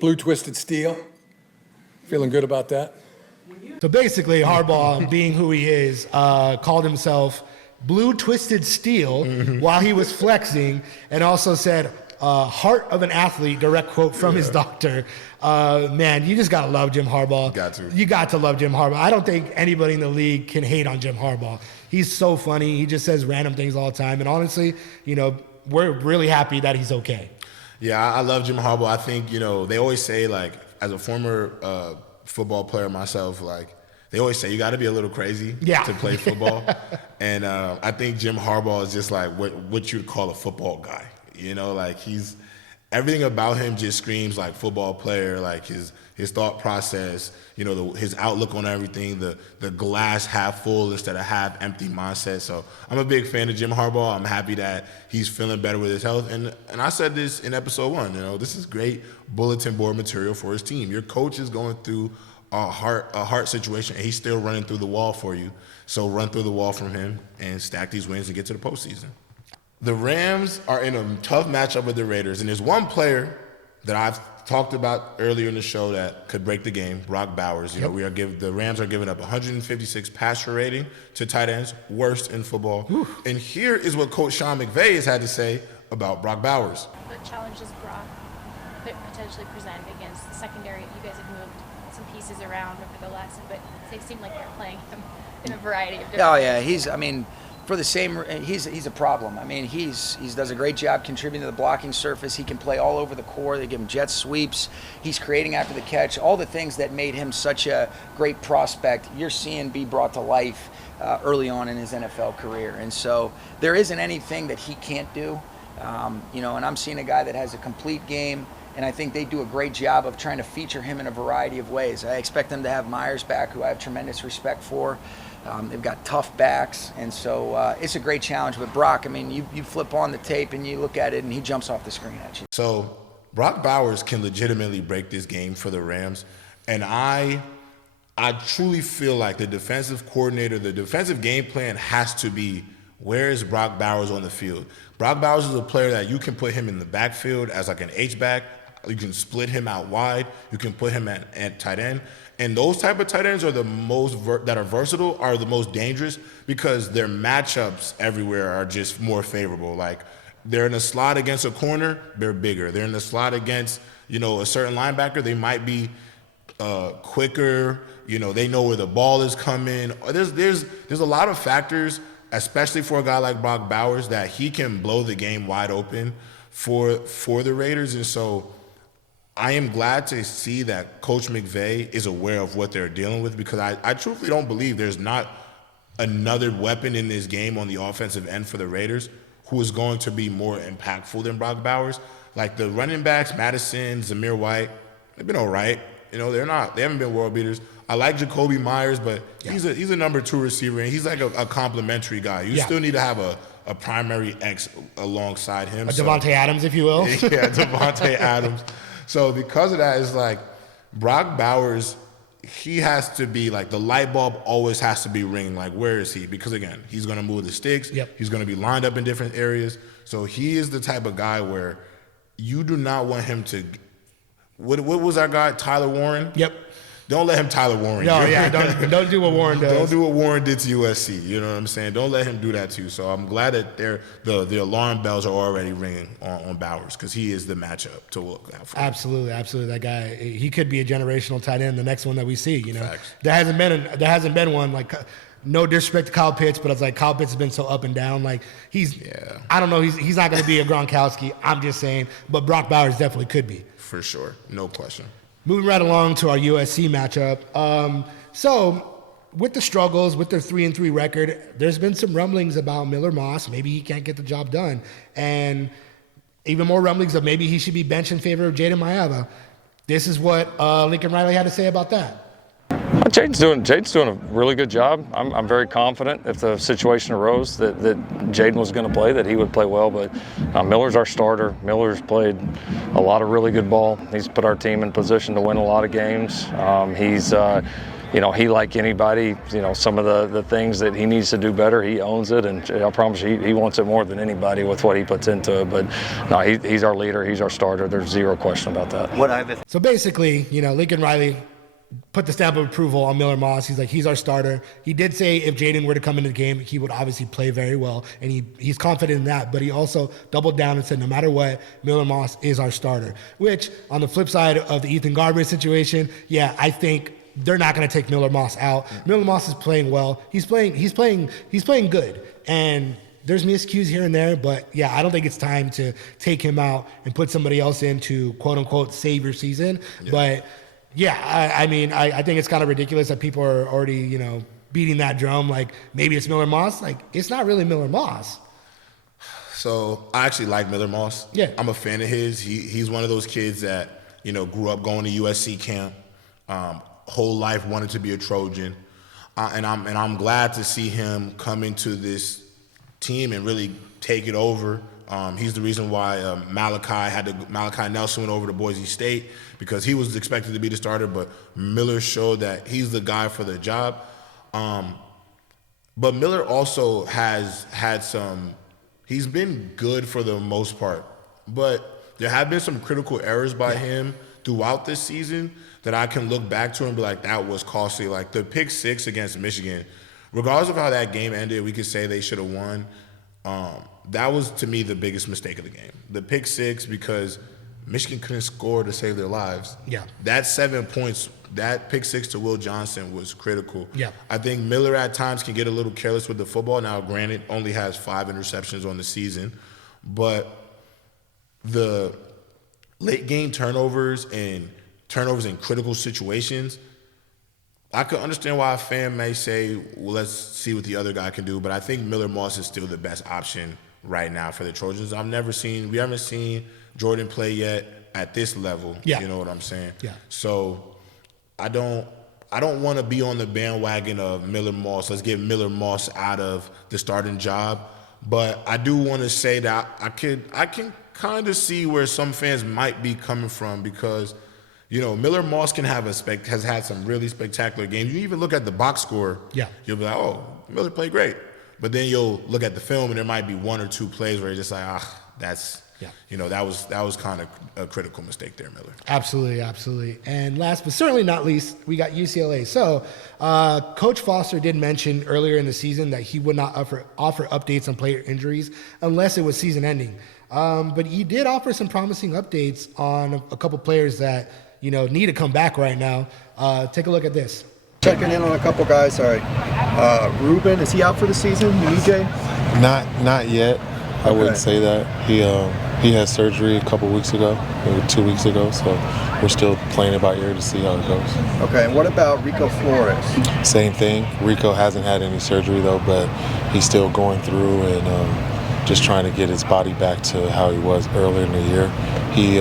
Blue twisted steel. Feeling good about that. So basically, Harbaugh, being who he is, called himself Blue Twisted Steel while he was flexing, and also said, heart of an athlete, direct quote from his doctor. Man, you just got to love Jim Harbaugh. You got to love Jim Harbaugh. I don't think anybody in the league can hate on Jim Harbaugh. He's so funny. He just says random things all the time. And honestly, we're really happy that he's okay. Yeah, I love Jim Harbaugh. I think, they always say, like, as a former football player myself, like, they always say you got to be a little crazy to play football. And I think Jim Harbaugh is just like what you'd call a football guy. Like everything about him just screams like football player, like his thought process, his outlook on everything, the glass half full instead of half empty mindset. So I'm a big fan of Jim Harbaugh. I'm happy that he's feeling better with his health. And I said this in episode 1, this is great bulletin board material for his team. Your coach is going through a heart situation, and he's still running through the wall for you. So run through the wall from him and stack these wins and get to the postseason. The Rams are in a tough matchup with the Raiders, and there's one player that I've talked about earlier in the show that could break the game, Brock Bowers. The Rams are giving up 156 passer rating to tight ends, worst in football. Ooh. And here is what Coach Sean McVay has had to say about Brock Bowers. What challenges Brock could potentially present against the secondary? You guys have moved some pieces around over the last, but they seem like they're playing him in a variety of different ways. He's a problem. He does a great job contributing to the blocking surface. He can play all over the core. They give him jet sweeps. He's creating after the catch. All the things that made him such a great prospect, you're seeing be brought to life early on in his NFL career. And so there isn't anything that he can't do. And I'm seeing a guy that has a complete game, and I think they do a great job of trying to feature him in a variety of ways. I expect them to have Myers back, who I have tremendous respect for. They've got tough backs, and so it's a great challenge. But Brock, you flip on the tape and you look at it, and he jumps off the screen at you. So Brock Bowers can legitimately break this game for the Rams, and I truly feel like the defensive coordinator, the defensive game plan has to be, where is Brock Bowers on the field? Brock Bowers is a player that you can put him in the backfield as like an H-back. You can split him out wide. You can put him at tight end. And those type of tight ends are the most that are versatile, are the most dangerous, because their matchups everywhere are just more favorable. Like, they're in a slot against a corner, they're bigger. They're in the slot against, a certain linebacker, they might be quicker. They know where the ball is coming. There's a lot of factors, especially for a guy like Brock Bowers, that he can blow the game wide open for the Raiders. And so I am glad to see that Coach McVay is aware of what they're dealing with, because I truthfully don't believe there's not another weapon in this game on the offensive end for the Raiders who is going to be more impactful than Brock Bowers. Like, the running backs, Madison, Zamir White, they've been all right. They haven't been world beaters. I like Jacoby Myers, but he's a number 2 receiver, and he's like a complimentary guy. You still need to have a primary X alongside him. Devontae Adams, if you will. Yeah, Devontae Adams. So because of that, it's like Brock Bowers, he has to be like, the light bulb always has to be ringing. Like, where is he? Because again, he's going to move the sticks. Yep. He's going to be lined up in different areas. So he is the type of guy where you do not want him to. What was our guy, Tyler Warren? Yep. Don't let him Tyler Warren. No, yeah, don't do what Warren does. Don't do what Warren did to USC. You know what I'm saying? Don't let him do that too. So I'm glad that the alarm bells are already ringing on Bowers, because he is the matchup to look out for. Absolutely. That guy, he could be a generational tight end, the next one that we see. Facts. There hasn't been one, like, no disrespect to Kyle Pitts, but it's like Kyle Pitts has been so up and down. Like, I don't know, he's not going to be a Gronkowski. I'm just saying, but Brock Bowers definitely could be. For sure, no question. Moving right along to our USC matchup. So with the struggles, with their 3-3 record, there's been some rumblings about Miller Moss. Maybe he can't get the job done. And even more rumblings of maybe he should be benched in favor of Jaden Maeva. This is what Lincoln Riley had to say about that. Jaden's doing a really good job. I'm very confident if the situation arose that Jaden was going to play, that he would play well. But Miller's our starter. Miller's played a lot of really good ball. He's put our team in position to win a lot of games. He's he, like anybody, some of the things that he needs to do better, he owns it, and I promise you, he wants it more than anybody with what he puts into it. But no, he's our leader. He's our starter. There's zero question about that. So basically, Lincoln Riley put the stamp of approval on Miller Moss. He's like, he's our starter. He did say if Jaden were to come into the game, he would obviously play very well, and he's confident in that. But he also doubled down and said, no matter what, Miller Moss is our starter. Which, on the flip side of the Ethan Garbrandt situation, yeah, I think they're not going to take Miller Moss out. Miller Moss is playing well. He's playing good, and there's miscues here and there. But yeah, I don't think it's time to take him out and put somebody else in to quote unquote save your season. Yeah. But yeah, I mean, I think it's kind of ridiculous that people are already, beating that drum. Like, maybe it's Miller Moss. Like, it's not really Miller Moss. So I actually like Miller Moss. Yeah. I'm a fan of his. He's one of those kids that, grew up going to USC camp, whole life wanted to be a Trojan. And I'm glad to see him come into this team and really take it over. He's the reason why Malachi Nelson went over to Boise State, because he was expected to be the starter, but Miller showed that he's the guy for the job. But Miller also has had he's been good for the most part, but there have been some critical errors by him throughout this season that I can look back to and be like, that was costly. Like the pick 6 against Michigan, regardless of how that game ended, we could say they should have won. That was, to me, the biggest mistake of the game. The pick 6, because Michigan couldn't score to save their lives. Yeah. That 7 points, that pick 6 to Will Johnson was critical. Yeah. I think Miller at times can get a little careless with the football. Now, granted, only has 5 interceptions on the season, but the late game turnovers in critical situations, I could understand why a fan may say, well, let's see what the other guy can do, but I think Miller Moss is still the best option right now for the Trojans. We haven't seen Jordan play yet at this level. Yeah. You know what I'm saying? Yeah. So I don't want to be on the bandwagon of Miller Moss. Let's get Miller Moss out of the starting job. But I do want to say that I can kind of see where some fans might be coming from, because Miller Moss has had some really spectacular games. You even look at the box score, you'll be like, oh, Miller played great. But then you'll look at the film and there might be 1 or 2 plays where you're just like, that was kind of a critical mistake there, Miller. Absolutely. And last but certainly not least, we got UCLA. So Coach Foster did mention earlier in the season that he would not offer updates on player injuries unless it was season ending. But he did offer some promising updates on a couple players that need to come back right now. Take a look at this. Checking in on a couple guys. Sorry, Ruben, is he out for the season? EJ? Not yet. I wouldn't say that. He had surgery a couple weeks ago, maybe 2 weeks ago. So we're still playing it by ear to see how it goes. Okay. And what about Rico Flores? Same thing. Rico hasn't had any surgery though, but he's still going through and just trying to get his body back to how he was earlier in the year. He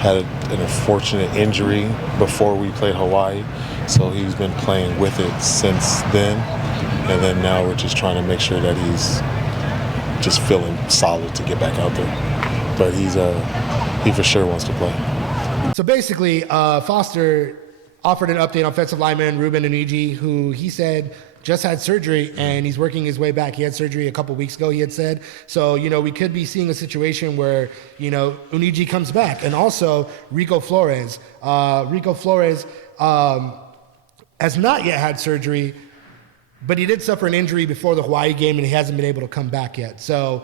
had an unfortunate injury before we played Hawaii, so he's been playing with it since then, and then now we're just trying to make sure that he's just feeling solid to get back out there. But he for sure wants to play. So basically, Foster offered an update on offensive lineman Ruben Oniji, who he said just had surgery and he's working his way back. He had surgery a couple weeks ago, he had said. So, we could be seeing a situation where, Oniji comes back. And also Rico Flores. Rico Flores has not yet had surgery, but he did suffer an injury before the Hawaii game and he hasn't been able to come back yet. So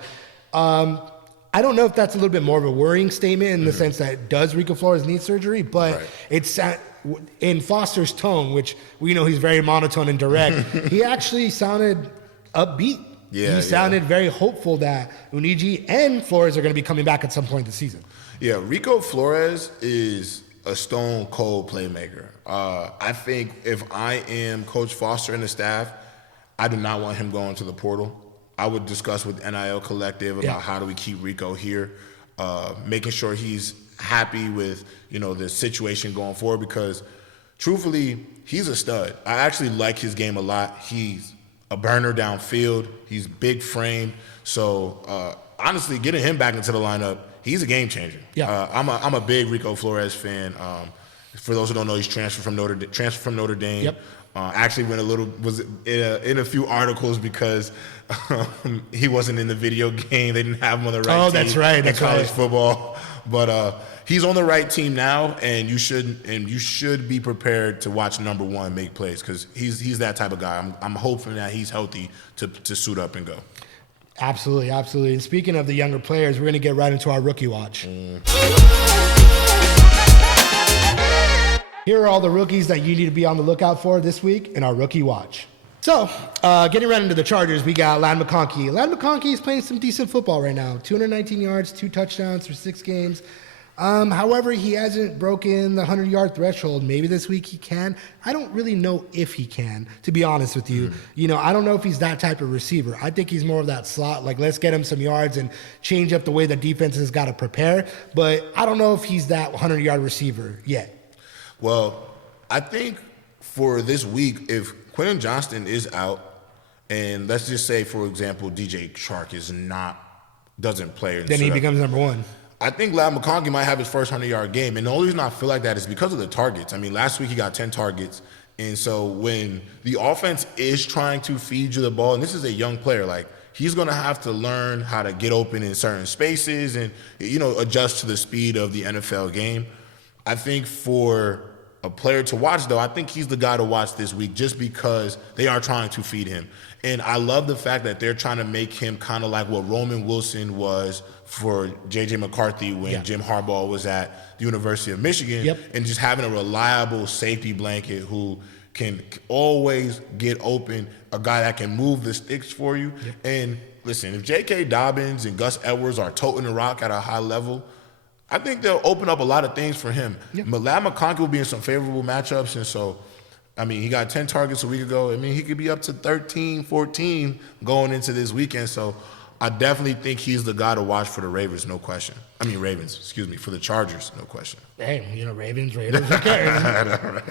I don't know if that's a little bit more of a worrying statement in the sense that does Rico Flores need surgery, but it's in Foster's tone, which we know he's very monotone and direct, he actually sounded upbeat. Yeah, he sounded very hopeful that Oniji and Flores are going to be coming back at some point this season. Yeah, Rico Flores is a stone cold playmaker. I think if I am Coach Foster and the staff, I do not want him going to the portal. I would discuss with NIL Collective about how do we keep Rico here, making sure he's happy with the situation going forward, because truthfully, he's a stud. I actually like his game a lot. He's a burner downfield. He's big frame. So honestly, getting him back into the lineup, he's a game changer. Yeah. I'm a big Rico Flores fan. For those who don't know, he's transferred from Notre Dame. Yep. Actually was in a few articles because he wasn't in the video game. They didn't have him on the right team. That's right. That's in college right. football. But he's on the right team now, and you should be prepared to watch number one make plays because he's that type of guy. I'm hoping that he's healthy to suit up and go. Absolutely, absolutely. And speaking of the younger players, we're going to get right into our rookie watch. Here are all the rookies that you need to be on the lookout for this week in our rookie watch. So, getting right into the Chargers, we got Ladd McConkey. Ladd McConkey is playing some decent football right now. 219 yards, 2 touchdowns through 6 games. However, he hasn't broken the 100-yard threshold. Maybe this week he can. I don't really know if he can, to be honest with you. You know, I don't know if he's that type of receiver. I think he's more of that slot, like let's get him some yards and change up the way the defense has got to prepare. But I don't know if he's that 100-yard receiver yet. Well, I think for this week, if Quentin Johnston is out, and let's just say, for example, DJ Chark doesn't play. Then he becomes number one. I think Ladd McConkey might have his first 100-yard game. And the only reason I feel like that is because of the targets. I mean, last week he got 10 targets. And so when the offense is trying to feed you the ball, and this is a young player, like he's going to have to learn how to get open in certain spaces and, you know, adjust to the speed of the NFL game. I think for a player to watch, though, I think he's the guy to watch this week just because they are trying to feed him. And I love the fact that they're trying to make him kind of like what Roman Wilson was for J.J. McCarthy when Jim Harbaugh was at the University of Michigan, and just having a reliable safety blanket who can always get open, a guy that can move the sticks for you. And listen, if J.K. Dobbins and Gus Edwards are toting the rock at a high level, I think they'll open up a lot of things for him. Ladd McConkey will be in some favorable matchups, and so, I mean, he got 10 targets a week ago. I mean, he could be up to 13, 14 going into this weekend, so I definitely think he's the guy to watch for the Ravens, no question. I mean, for the Chargers, no question. Hey, you know, Ravens, okay.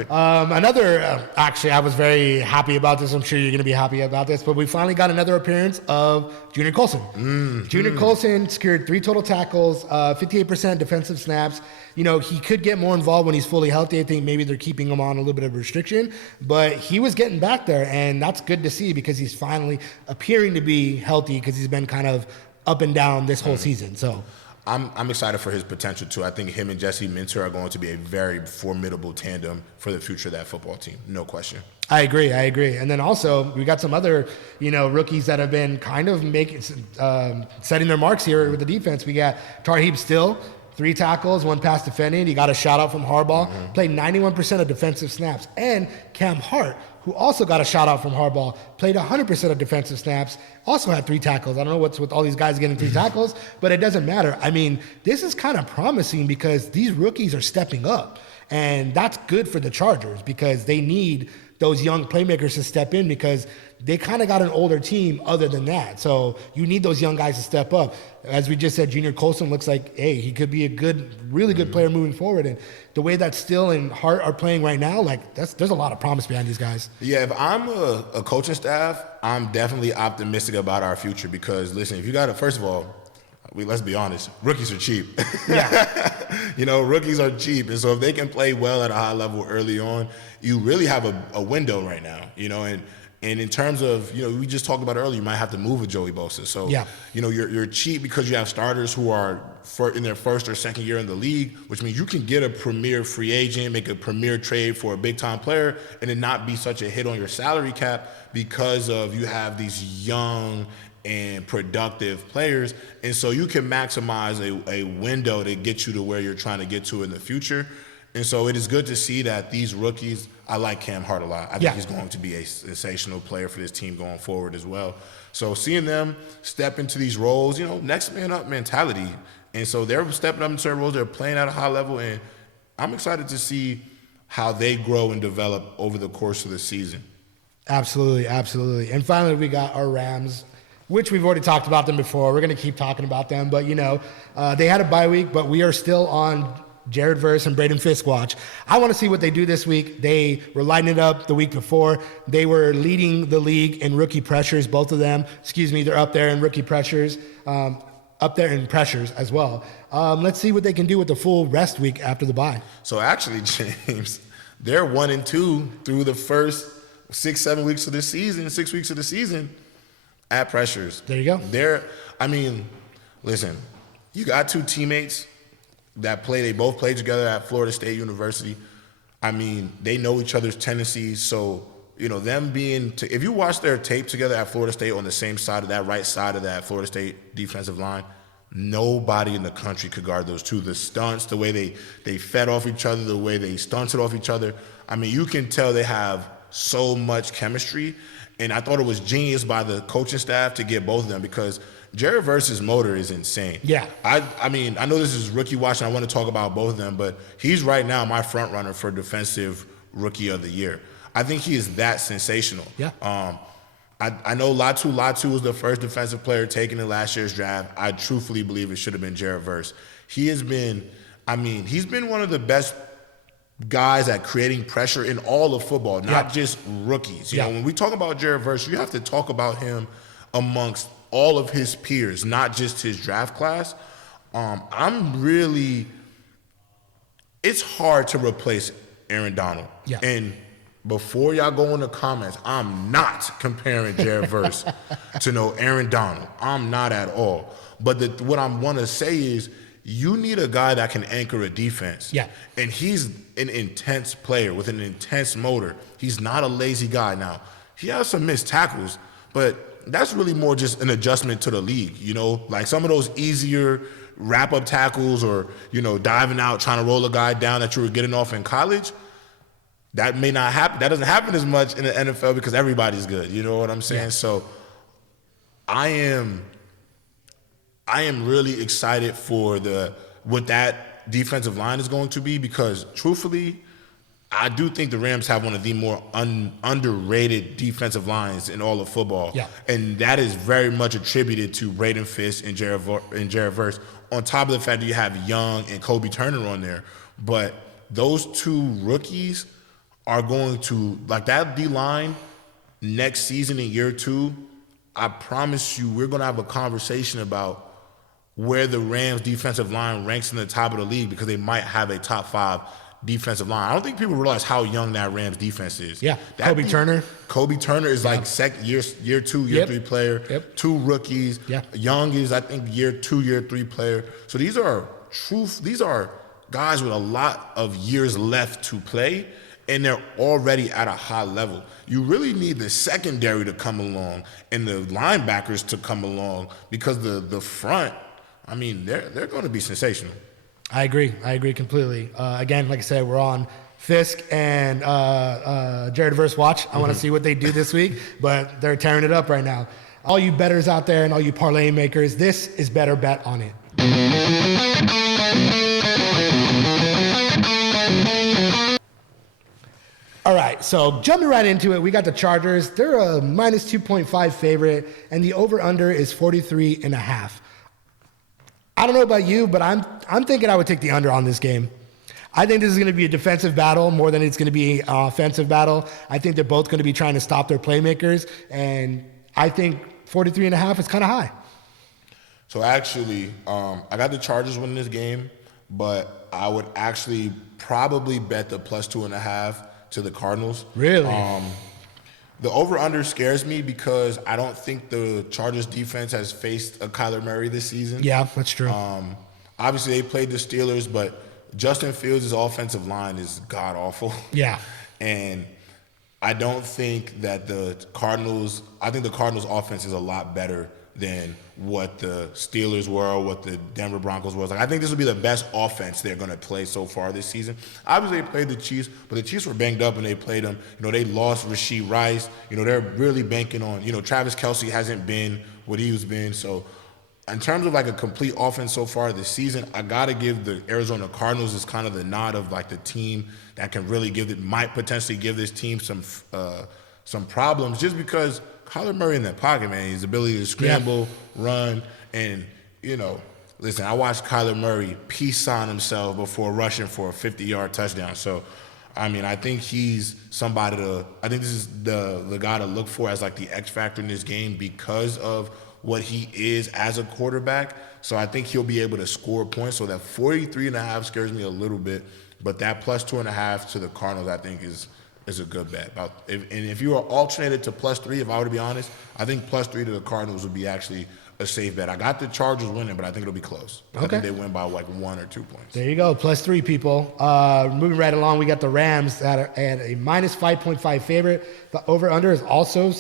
Another, actually, I was very happy about this. I'm sure you're going to be happy about this, but we finally got another appearance of Junior Colson. Junior Colson secured 3 total tackles, 58% defensive snaps. You know, he could get more involved when he's fully healthy. I think maybe they're keeping him on a little bit of restriction, but he was getting back there, and that's good to see because he's finally appearing to be healthy because he's been kind of up and down this whole season. So I'm excited for his potential, too. I think him and Jesse Minter are going to be a very formidable tandem for the future of that football team, no question. I agree. And then also, we got some other, you know, rookies that have been kind of setting their marks here with the defense. We got Tarheeb Still, 3 tackles, 1 pass defended. He got a shout-out from Harbaugh, played 91% of defensive snaps. And Cam Hart, who also got a shout-out from Harbaugh, played 100% of defensive snaps, also had 3 tackles. I don't know what's with all these guys getting 3 tackles, but it doesn't matter. I mean, this is kind of promising because these rookies are stepping up. And that's good for the Chargers because they need those young playmakers to step in because they kind of got an older team other than that. So you need those young guys to step up. As we just said, Junior Colson looks like, hey, he could be a really good player moving forward. And the way that Still and Hart are playing right now, like there's a lot of promise behind these guys. Yeah, if I'm a coaching staff, I'm definitely optimistic about our future because, listen, if you got to, first of all, let's be honest, rookies are cheap. You know, rookies are cheap. And so if they can play well at a high level early on, you really have a window right now, you know, and in terms of, you know, we just talked about earlier, you might have to move a Joey Bosa. So, you know, you're cheap because you have starters who are in their first or second year in the league, which means you can get a premier free agent, make a premier trade for a big-time player, and it not be such a hit on your salary cap because of you have these young and productive players. And so you can maximize a window to get you to where you're trying to get to in the future. And so it is good to see that these rookies, I like Cam Hart a lot. I think he's going to be a sensational player for this team going forward as well. So seeing them step into these roles, you know, next man up mentality. And so they're stepping up into their roles. They're playing at a high level. And I'm excited to see how they grow and develop over the course of the season. Absolutely. And finally, we got our Rams, which we've already talked about them before. We're going to keep talking about them. But, you know, they had a bye week, but we are still on Jared Verse and Braden Fisk watch. I want to see what they do this week. They were lighting it up the week before. They were leading the league in rookie pressures, both of them. They're up there in rookie pressures, up there in pressures as well. Let's see what they can do with the full rest week after the bye. So actually, James, they're 1-2 through the first 6 weeks of the season at pressures. There you go. Listen, you got two teammates that they both played together at Florida State University. They know each other's tendencies. So, them if you watch their tape together at Florida State on the same side of that right side of that Florida State defensive line, nobody in the country could guard those two. The stunts, the way they fed off each other, the way they stunted off each other. You can tell they have so much chemistry. And I thought it was genius by the coaching staff to get both of them because Jared Verse's motor is insane. Yeah. I know this is rookie watch and I want to talk about both of them, but he's right now my front runner for defensive rookie of the year. I think he is that sensational. Yeah. I know Latu was the first defensive player taken in last year's draft. I truthfully believe it should have been Jared Verse. He's been one of the best guys at creating pressure in all of football, not just rookies. You know, when we talk about Jared Verse, you have to talk about him amongst all of his peers, not just his draft class. It's hard to replace Aaron Donald. Yeah. And before y'all go in the comments, I'm not comparing Jared Verse to no Aaron Donald. I'm not at all. But what I want to say is you need a guy that can anchor a defense. Yeah. And he's an intense player with an intense motor. He's not a lazy guy. Now, he has some missed tackles, but that's really more just an adjustment to the league, like some of those easier wrap-up tackles or, diving out, trying to roll a guy down that you were getting off in college. That may not happen. That doesn't happen as much in the NFL because everybody's good. You know what I'm saying? Yeah. So I am really excited for what that defensive line is going to be because, truthfully, I do think the Rams have one of the more underrated defensive lines in all of football. Yeah. And that is very much attributed to Braden Fisk and Jared Verse, on top of the fact that you have Young and Kobe Turner on there. But those two rookies are going to, like that D-line next season in year 2, I promise you we're going to have a conversation about where the Rams defensive line ranks in the top of the league because they might have a top 5 defensive line. I don't think people realize how young that Rams defense is. Yeah, Kobe Turner is like year 2, year 3 player. Yep. 2 rookies. Yeah. Young is, I think, year 2, year 3 player. So these are guys with a lot of years left to play, and they're already at a high level. You really need the secondary to come along and the linebackers to come along because the front, they're going to be sensational. I agree completely. Again, like I said, we're on Fisk and Jared Verse watch. I want to see what they do this week, but they're tearing it up right now. All you bettors out there and all you parlay makers, this is Better Bet on It. All right, so jumping right into it, we got the Chargers. They're a minus 2.5 favorite, and the over-under is 43.5. I don't know about you, but I'm thinking I would take the under on this game. I think this is going to be a defensive battle more than it's going to be an offensive battle. I think they're both going to be trying to stop their playmakers, and I think 43.5 is kind of high. So actually, I got the Chargers winning this game, but I would actually probably bet the plus 2.5 to the Cardinals. Really? The over-under scares me because I don't think the Chargers defense has faced a Kyler Murray this season. Yeah, that's true. Obviously, they played the Steelers, but Justin Fields' offensive line is god-awful. Yeah. And I don't think that the Cardinals offense is a lot better than what the Steelers were or what the Denver Broncos was. I think this will be the best offense they're going to play so far this season. Obviously, they played the Chiefs, but the Chiefs were banged up and they played them. They lost Rashee Rice. They're really banking on, Travis Kelce hasn't been what he's been. So in terms of a complete offense so far this season, I got to give the Arizona Cardinals as kind of the nod of the team that can really might potentially give this team some problems just because Kyler Murray in that pocket, man, his ability to scramble, run, and, listen, I watched Kyler Murray peace sign himself before rushing for a 50-yard touchdown. So, I mean, I think he's somebody I think this is the guy to look for as like the X factor in this game because of what he is as a quarterback. So I think he'll be able to score points. So that 43.5 scares me a little bit, but that plus 2.5 to the Cardinals, I think is a good bet. If you were alternated to plus 3, if I were to be honest, I think plus 3 to the Cardinals would be actually a safe bet. I got the Chargers winning, but I think it'll be close. Okay. I think they win by like 1 or 2 points. There you go, plus 3 people. Moving right along, we got the Rams at a minus 5.5 favorite. The over-under is also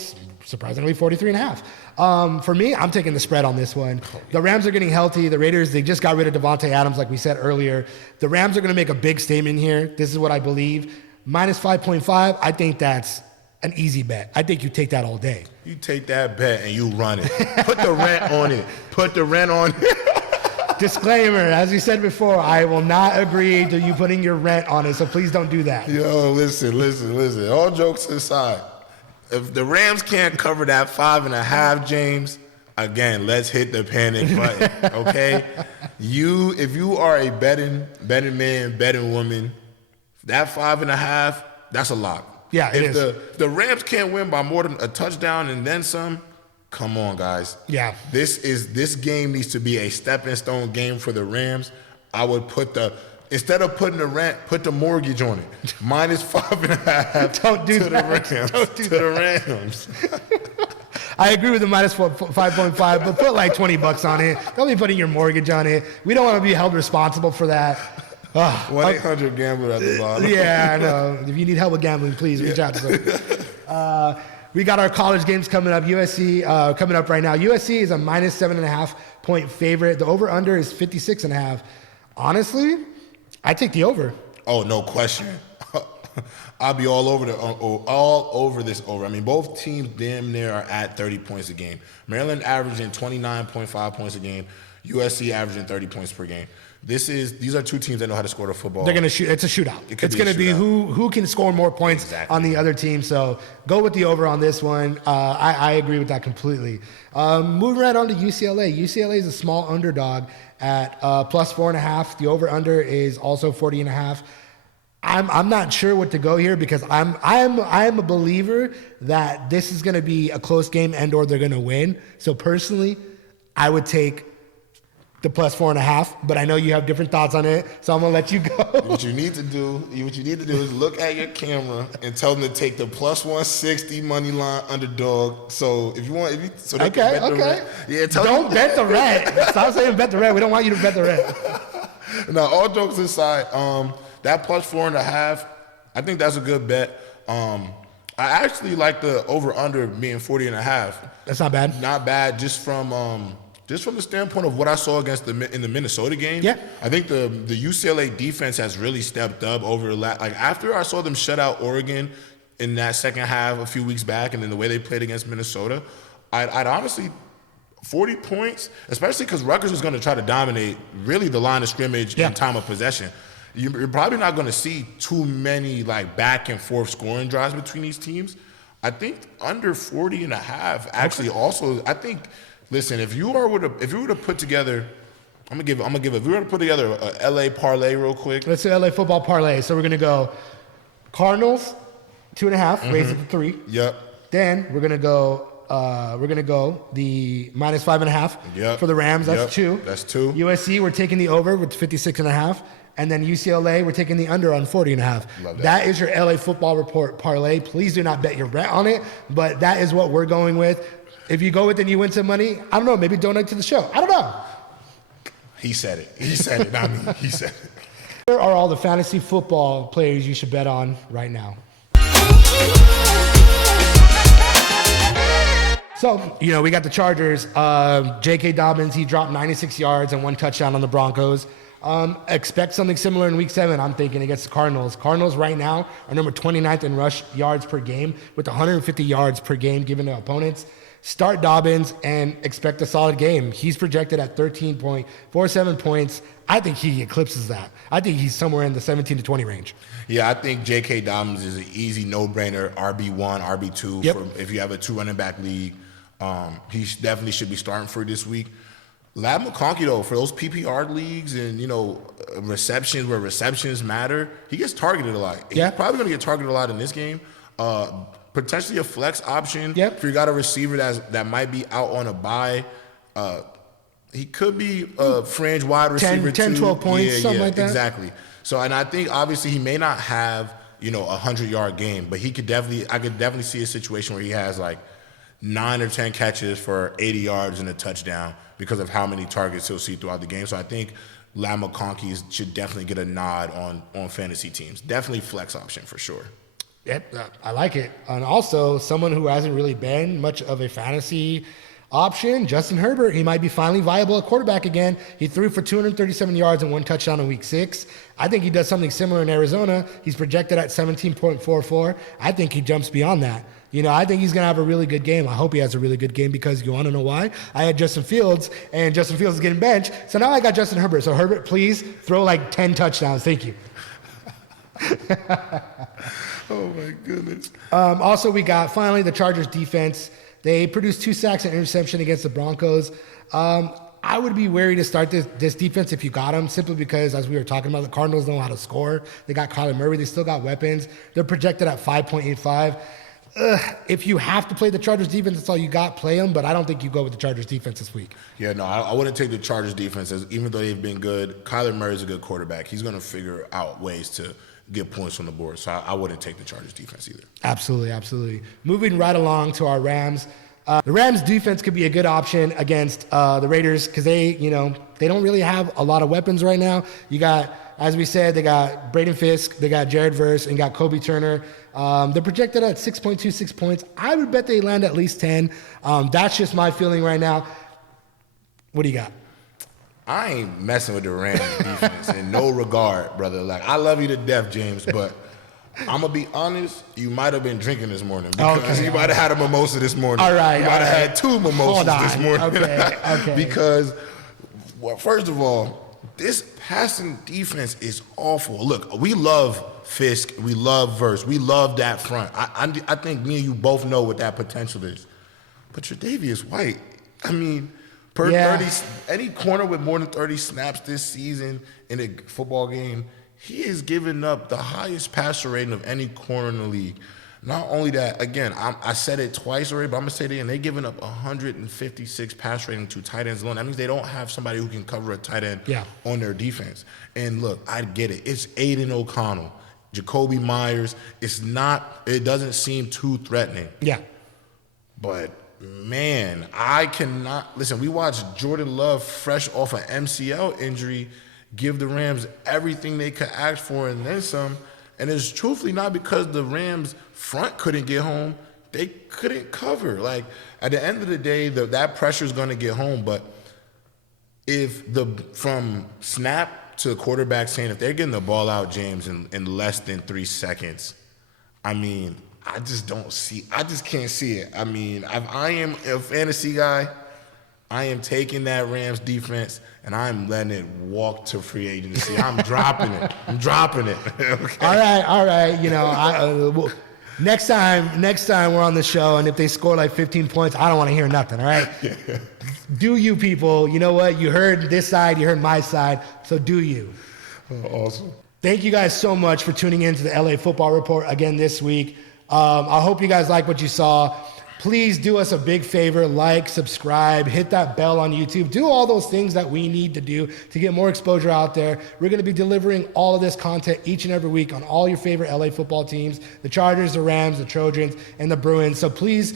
surprisingly 43.5. For me, I'm taking the spread on this one. The Rams are getting healthy. The Raiders, they just got rid of Devontae Adams, like we said earlier. The Rams are going to make a big statement here. This is what I believe. Minus 5.5, I think that's an easy bet. I think you take that all day. You take that bet and you run it. Put the rent on it. Put the rent on it. Disclaimer, as we said before, I will not agree to you putting your rent on it, so please don't do that. Yo, listen. All jokes aside, if the Rams can't cover that 5.5, James, again, let's hit the panic button, okay? If you are a betting man, betting woman, that 5.5, that's a lock. Yeah, it if is. If the Rams can't win by more than a touchdown and then some, come on, guys. Yeah. This game needs to be a stepping stone game for the Rams. I would instead of putting the rent, put the mortgage on it. Minus 5.5. Don't do to that. The Rams. Don't do to the Rams. I agree with the minus 5.5, but put like $20 on it. Don't be putting your mortgage on it. We don't want to be held responsible for that. 1-800-GAMBLER at the bottom. Yeah, I know. If you need help with gambling, please reach out to us. We got our college games coming up. USC coming up right now. USC is a minus 7.5 point favorite. The over-under is 56.5. Honestly, I take the over. Oh, no question. I'll be all over this over. I mean, both teams damn near are at 30 points a game. Maryland averaging 29.5 points a game. USC averaging 30 points per game. These are two teams that know how to score the football. They're going to shoot. It's a shootout. It's going to be who can score more points on the other team. So go with the over on this one. I agree with that completely. Moving right on to UCLA. UCLA is a small underdog at plus 4.5. The over/under is also 40.5. I'm not sure what to go here because I'm a believer that this is going to be a close game and/or they're going to win. So personally, I would take the plus 4.5, but I know you have different thoughts on it, so I'm gonna let you go. What you need to do is look at your camera and tell them to take the plus 160 money line underdog. So if you so they can bet the rent. Yeah, don't bet the rent. Stop saying bet the rent. We don't want you to bet the rent. Now, all jokes aside, that plus 4.5, I think that's a good bet. I actually like the over under being 40.5. That's not bad. Not bad, just from the standpoint of what I saw in the Minnesota game. Yeah. I think the UCLA defense has really stepped up over after I saw them shut out Oregon in that second half a few weeks back, and then the way they played against Minnesota, I'd honestly 40 points, especially because Rutgers is going to try to dominate really the line of scrimmage and time of possession. You're probably not going to see too many back and forth scoring drives between these teams. I think under 40.5 actually also. I think. Listen, if you were to put together, if we were to put together a LA parlay real quick. Let's say LA football parlay. So we're gonna go Cardinals 2.5, raise it to 3. Yep. Then we're gonna go the minus 5.5 for the Rams. That's 2. That's 2. USC, we're taking the over with 56.5. And then UCLA, we're taking the under on 40.5. Love that. That is your LA football report parlay. Please do not bet your rent on it, but that is what we're going with. If you go with it and you win some money, I don't know, maybe donate to the show. I don't know. He said it, not me. He said it. Here are all the fantasy football players you should bet on right now. So, we got the Chargers. J.K. Dobbins, he dropped 96 yards and 1 touchdown on the Broncos. Expect something similar in Week 7, I'm thinking, against the Cardinals. Cardinals right now are number 29th in rush yards per game with 150 yards per game given to opponents. Start Dobbins and expect a solid game. He's projected at 13.47 points. I think he eclipses that. I think he's somewhere in the 17 to 20 range. Yeah, I think J.K. Dobbins is an easy no-brainer RB1, RB2 Yep. if you have a 2 running back league. He definitely should be starting for this week. Lab McConkey, though, for those PPR leagues and, receptions where receptions matter, he gets targeted a lot. Yeah. He's probably going to get targeted a lot in this game. Potentially a flex option. Yep. If you got a receiver that might be out on a bye, he could be a fringe wide receiver 10, too. 12 points, something like that. Exactly. So, and I think obviously he may not have, a 100-yard game, but I could definitely see a situation where he has like 9 or 10 catches for 80 yards and a touchdown because of how many targets he'll see throughout the game. So I think Lab McConkey should definitely get a nod on fantasy teams. Definitely flex option for sure. Yep, I like it. And also, someone who hasn't really been much of a fantasy option, Justin Herbert. He might be finally viable at quarterback again. He threw for 237 yards and 1 touchdown in week 6. I think he does something similar in Arizona. He's projected at 17.44. I think he jumps beyond that. I think he's going to have a really good game. I hope he has a really good game because you want to know why? I had Justin Fields, and Justin Fields is getting benched. So now I got Justin Herbert. So Herbert, please throw like 10 touchdowns. Thank you. Oh, my goodness. Also, we got, finally, the Chargers defense. They produced 2 sacks and interception against the Broncos. I would be wary to start this defense if you got them, simply because, as we were talking about, the Cardinals know how to score. They got Kyler Murray. They still got weapons. They're projected at 5.85. If you have to play the Chargers defense, that's all you got, play them. But I don't think you go with the Chargers defense this week. Yeah, no, I wouldn't take the Chargers defense, even though they've been good. Kyler Murray's a good quarterback. He's going to figure out ways to get points on the board. So I wouldn't take the Chargers defense either. Absolutely, absolutely. Moving right along to our Rams. The Rams defense could be a good option against the Raiders because they don't really have a lot of weapons right now. You got, as we said, they got Braden Fisk, they got Jared Verse, and got Kobe Turner. They're projected at 6.26 points. I would bet they land at least 10. That's just my feeling right now. What do you got? I ain't messing with the Rams defense in no regard, brother. Like, I love you to death, James, but I'm going to be honest, you might have been drinking this morning because you might have had a mimosa this morning. All right. You might have had 2 mimosas this morning. Okay. Because, well, first of all, this passing defense is awful. Look, we love Fisk. We love Verse. We love that front. I think me and you both know what that potential is. But Tre'Davious White, I mean, 30, any corner with more than 30 snaps this season in a football game, he has given up the highest passer rating of any corner in the league. Not only that, again, I said it twice already, but I'm going to say it again. They're giving up 156 pass rating to tight ends alone. That means they don't have somebody who can cover a tight end on their defense. And look, I get it. It's Aiden O'Connell, Jacoby Myers. It doesn't seem too threatening. Yeah. But, man, I cannot. Listen, we watched Jordan Love, fresh off an MCL injury, give the Rams everything they could ask for and then some. And it's truthfully not because the Rams front couldn't get home. They couldn't cover. Like, at the end of the day, that pressure is going to get home. But from snap to the quarterback saying, if they're getting the ball out, James, in less than 3 seconds, I mean, I just can't see it. I mean, if I am a fantasy guy, I am taking that Rams defense and I'm letting it walk to free agency. I'm dropping it. Okay? All right. Next time we're on the show, and if they score like 15 points, I don't want to hear nothing. All right. Do you people? You know what? You heard this side. You heard my side. So do you? Oh, awesome. Thank you guys so much for tuning in to the LA Football Report again this week. I hope you guys like what you saw. Please do us a big favor, like, subscribe, hit that bell on YouTube. Do all those things that we need to do to get more exposure out there. We're going to be delivering all of this content each and every week on all your favorite LA football teams, the Chargers, the Rams, the Trojans, and the Bruins. So please,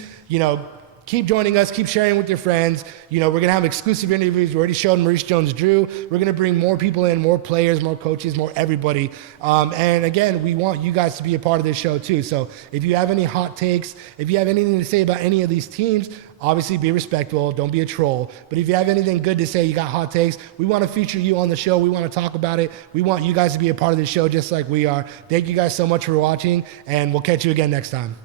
keep joining us. Keep sharing with your friends. We're going to have exclusive interviews. We already showed Maurice Jones-Drew. We're going to bring more people in, more players, more coaches, more everybody. And again, we want you guys to be a part of this show too. So if you have any hot takes, if you have anything to say about any of these teams, obviously be respectful. Don't be a troll. But if you have anything good to say, you got hot takes, we want to feature you on the show. We want to talk about it. We want you guys to be a part of the show just like we are. Thank you guys so much for watching, and we'll catch you again next time.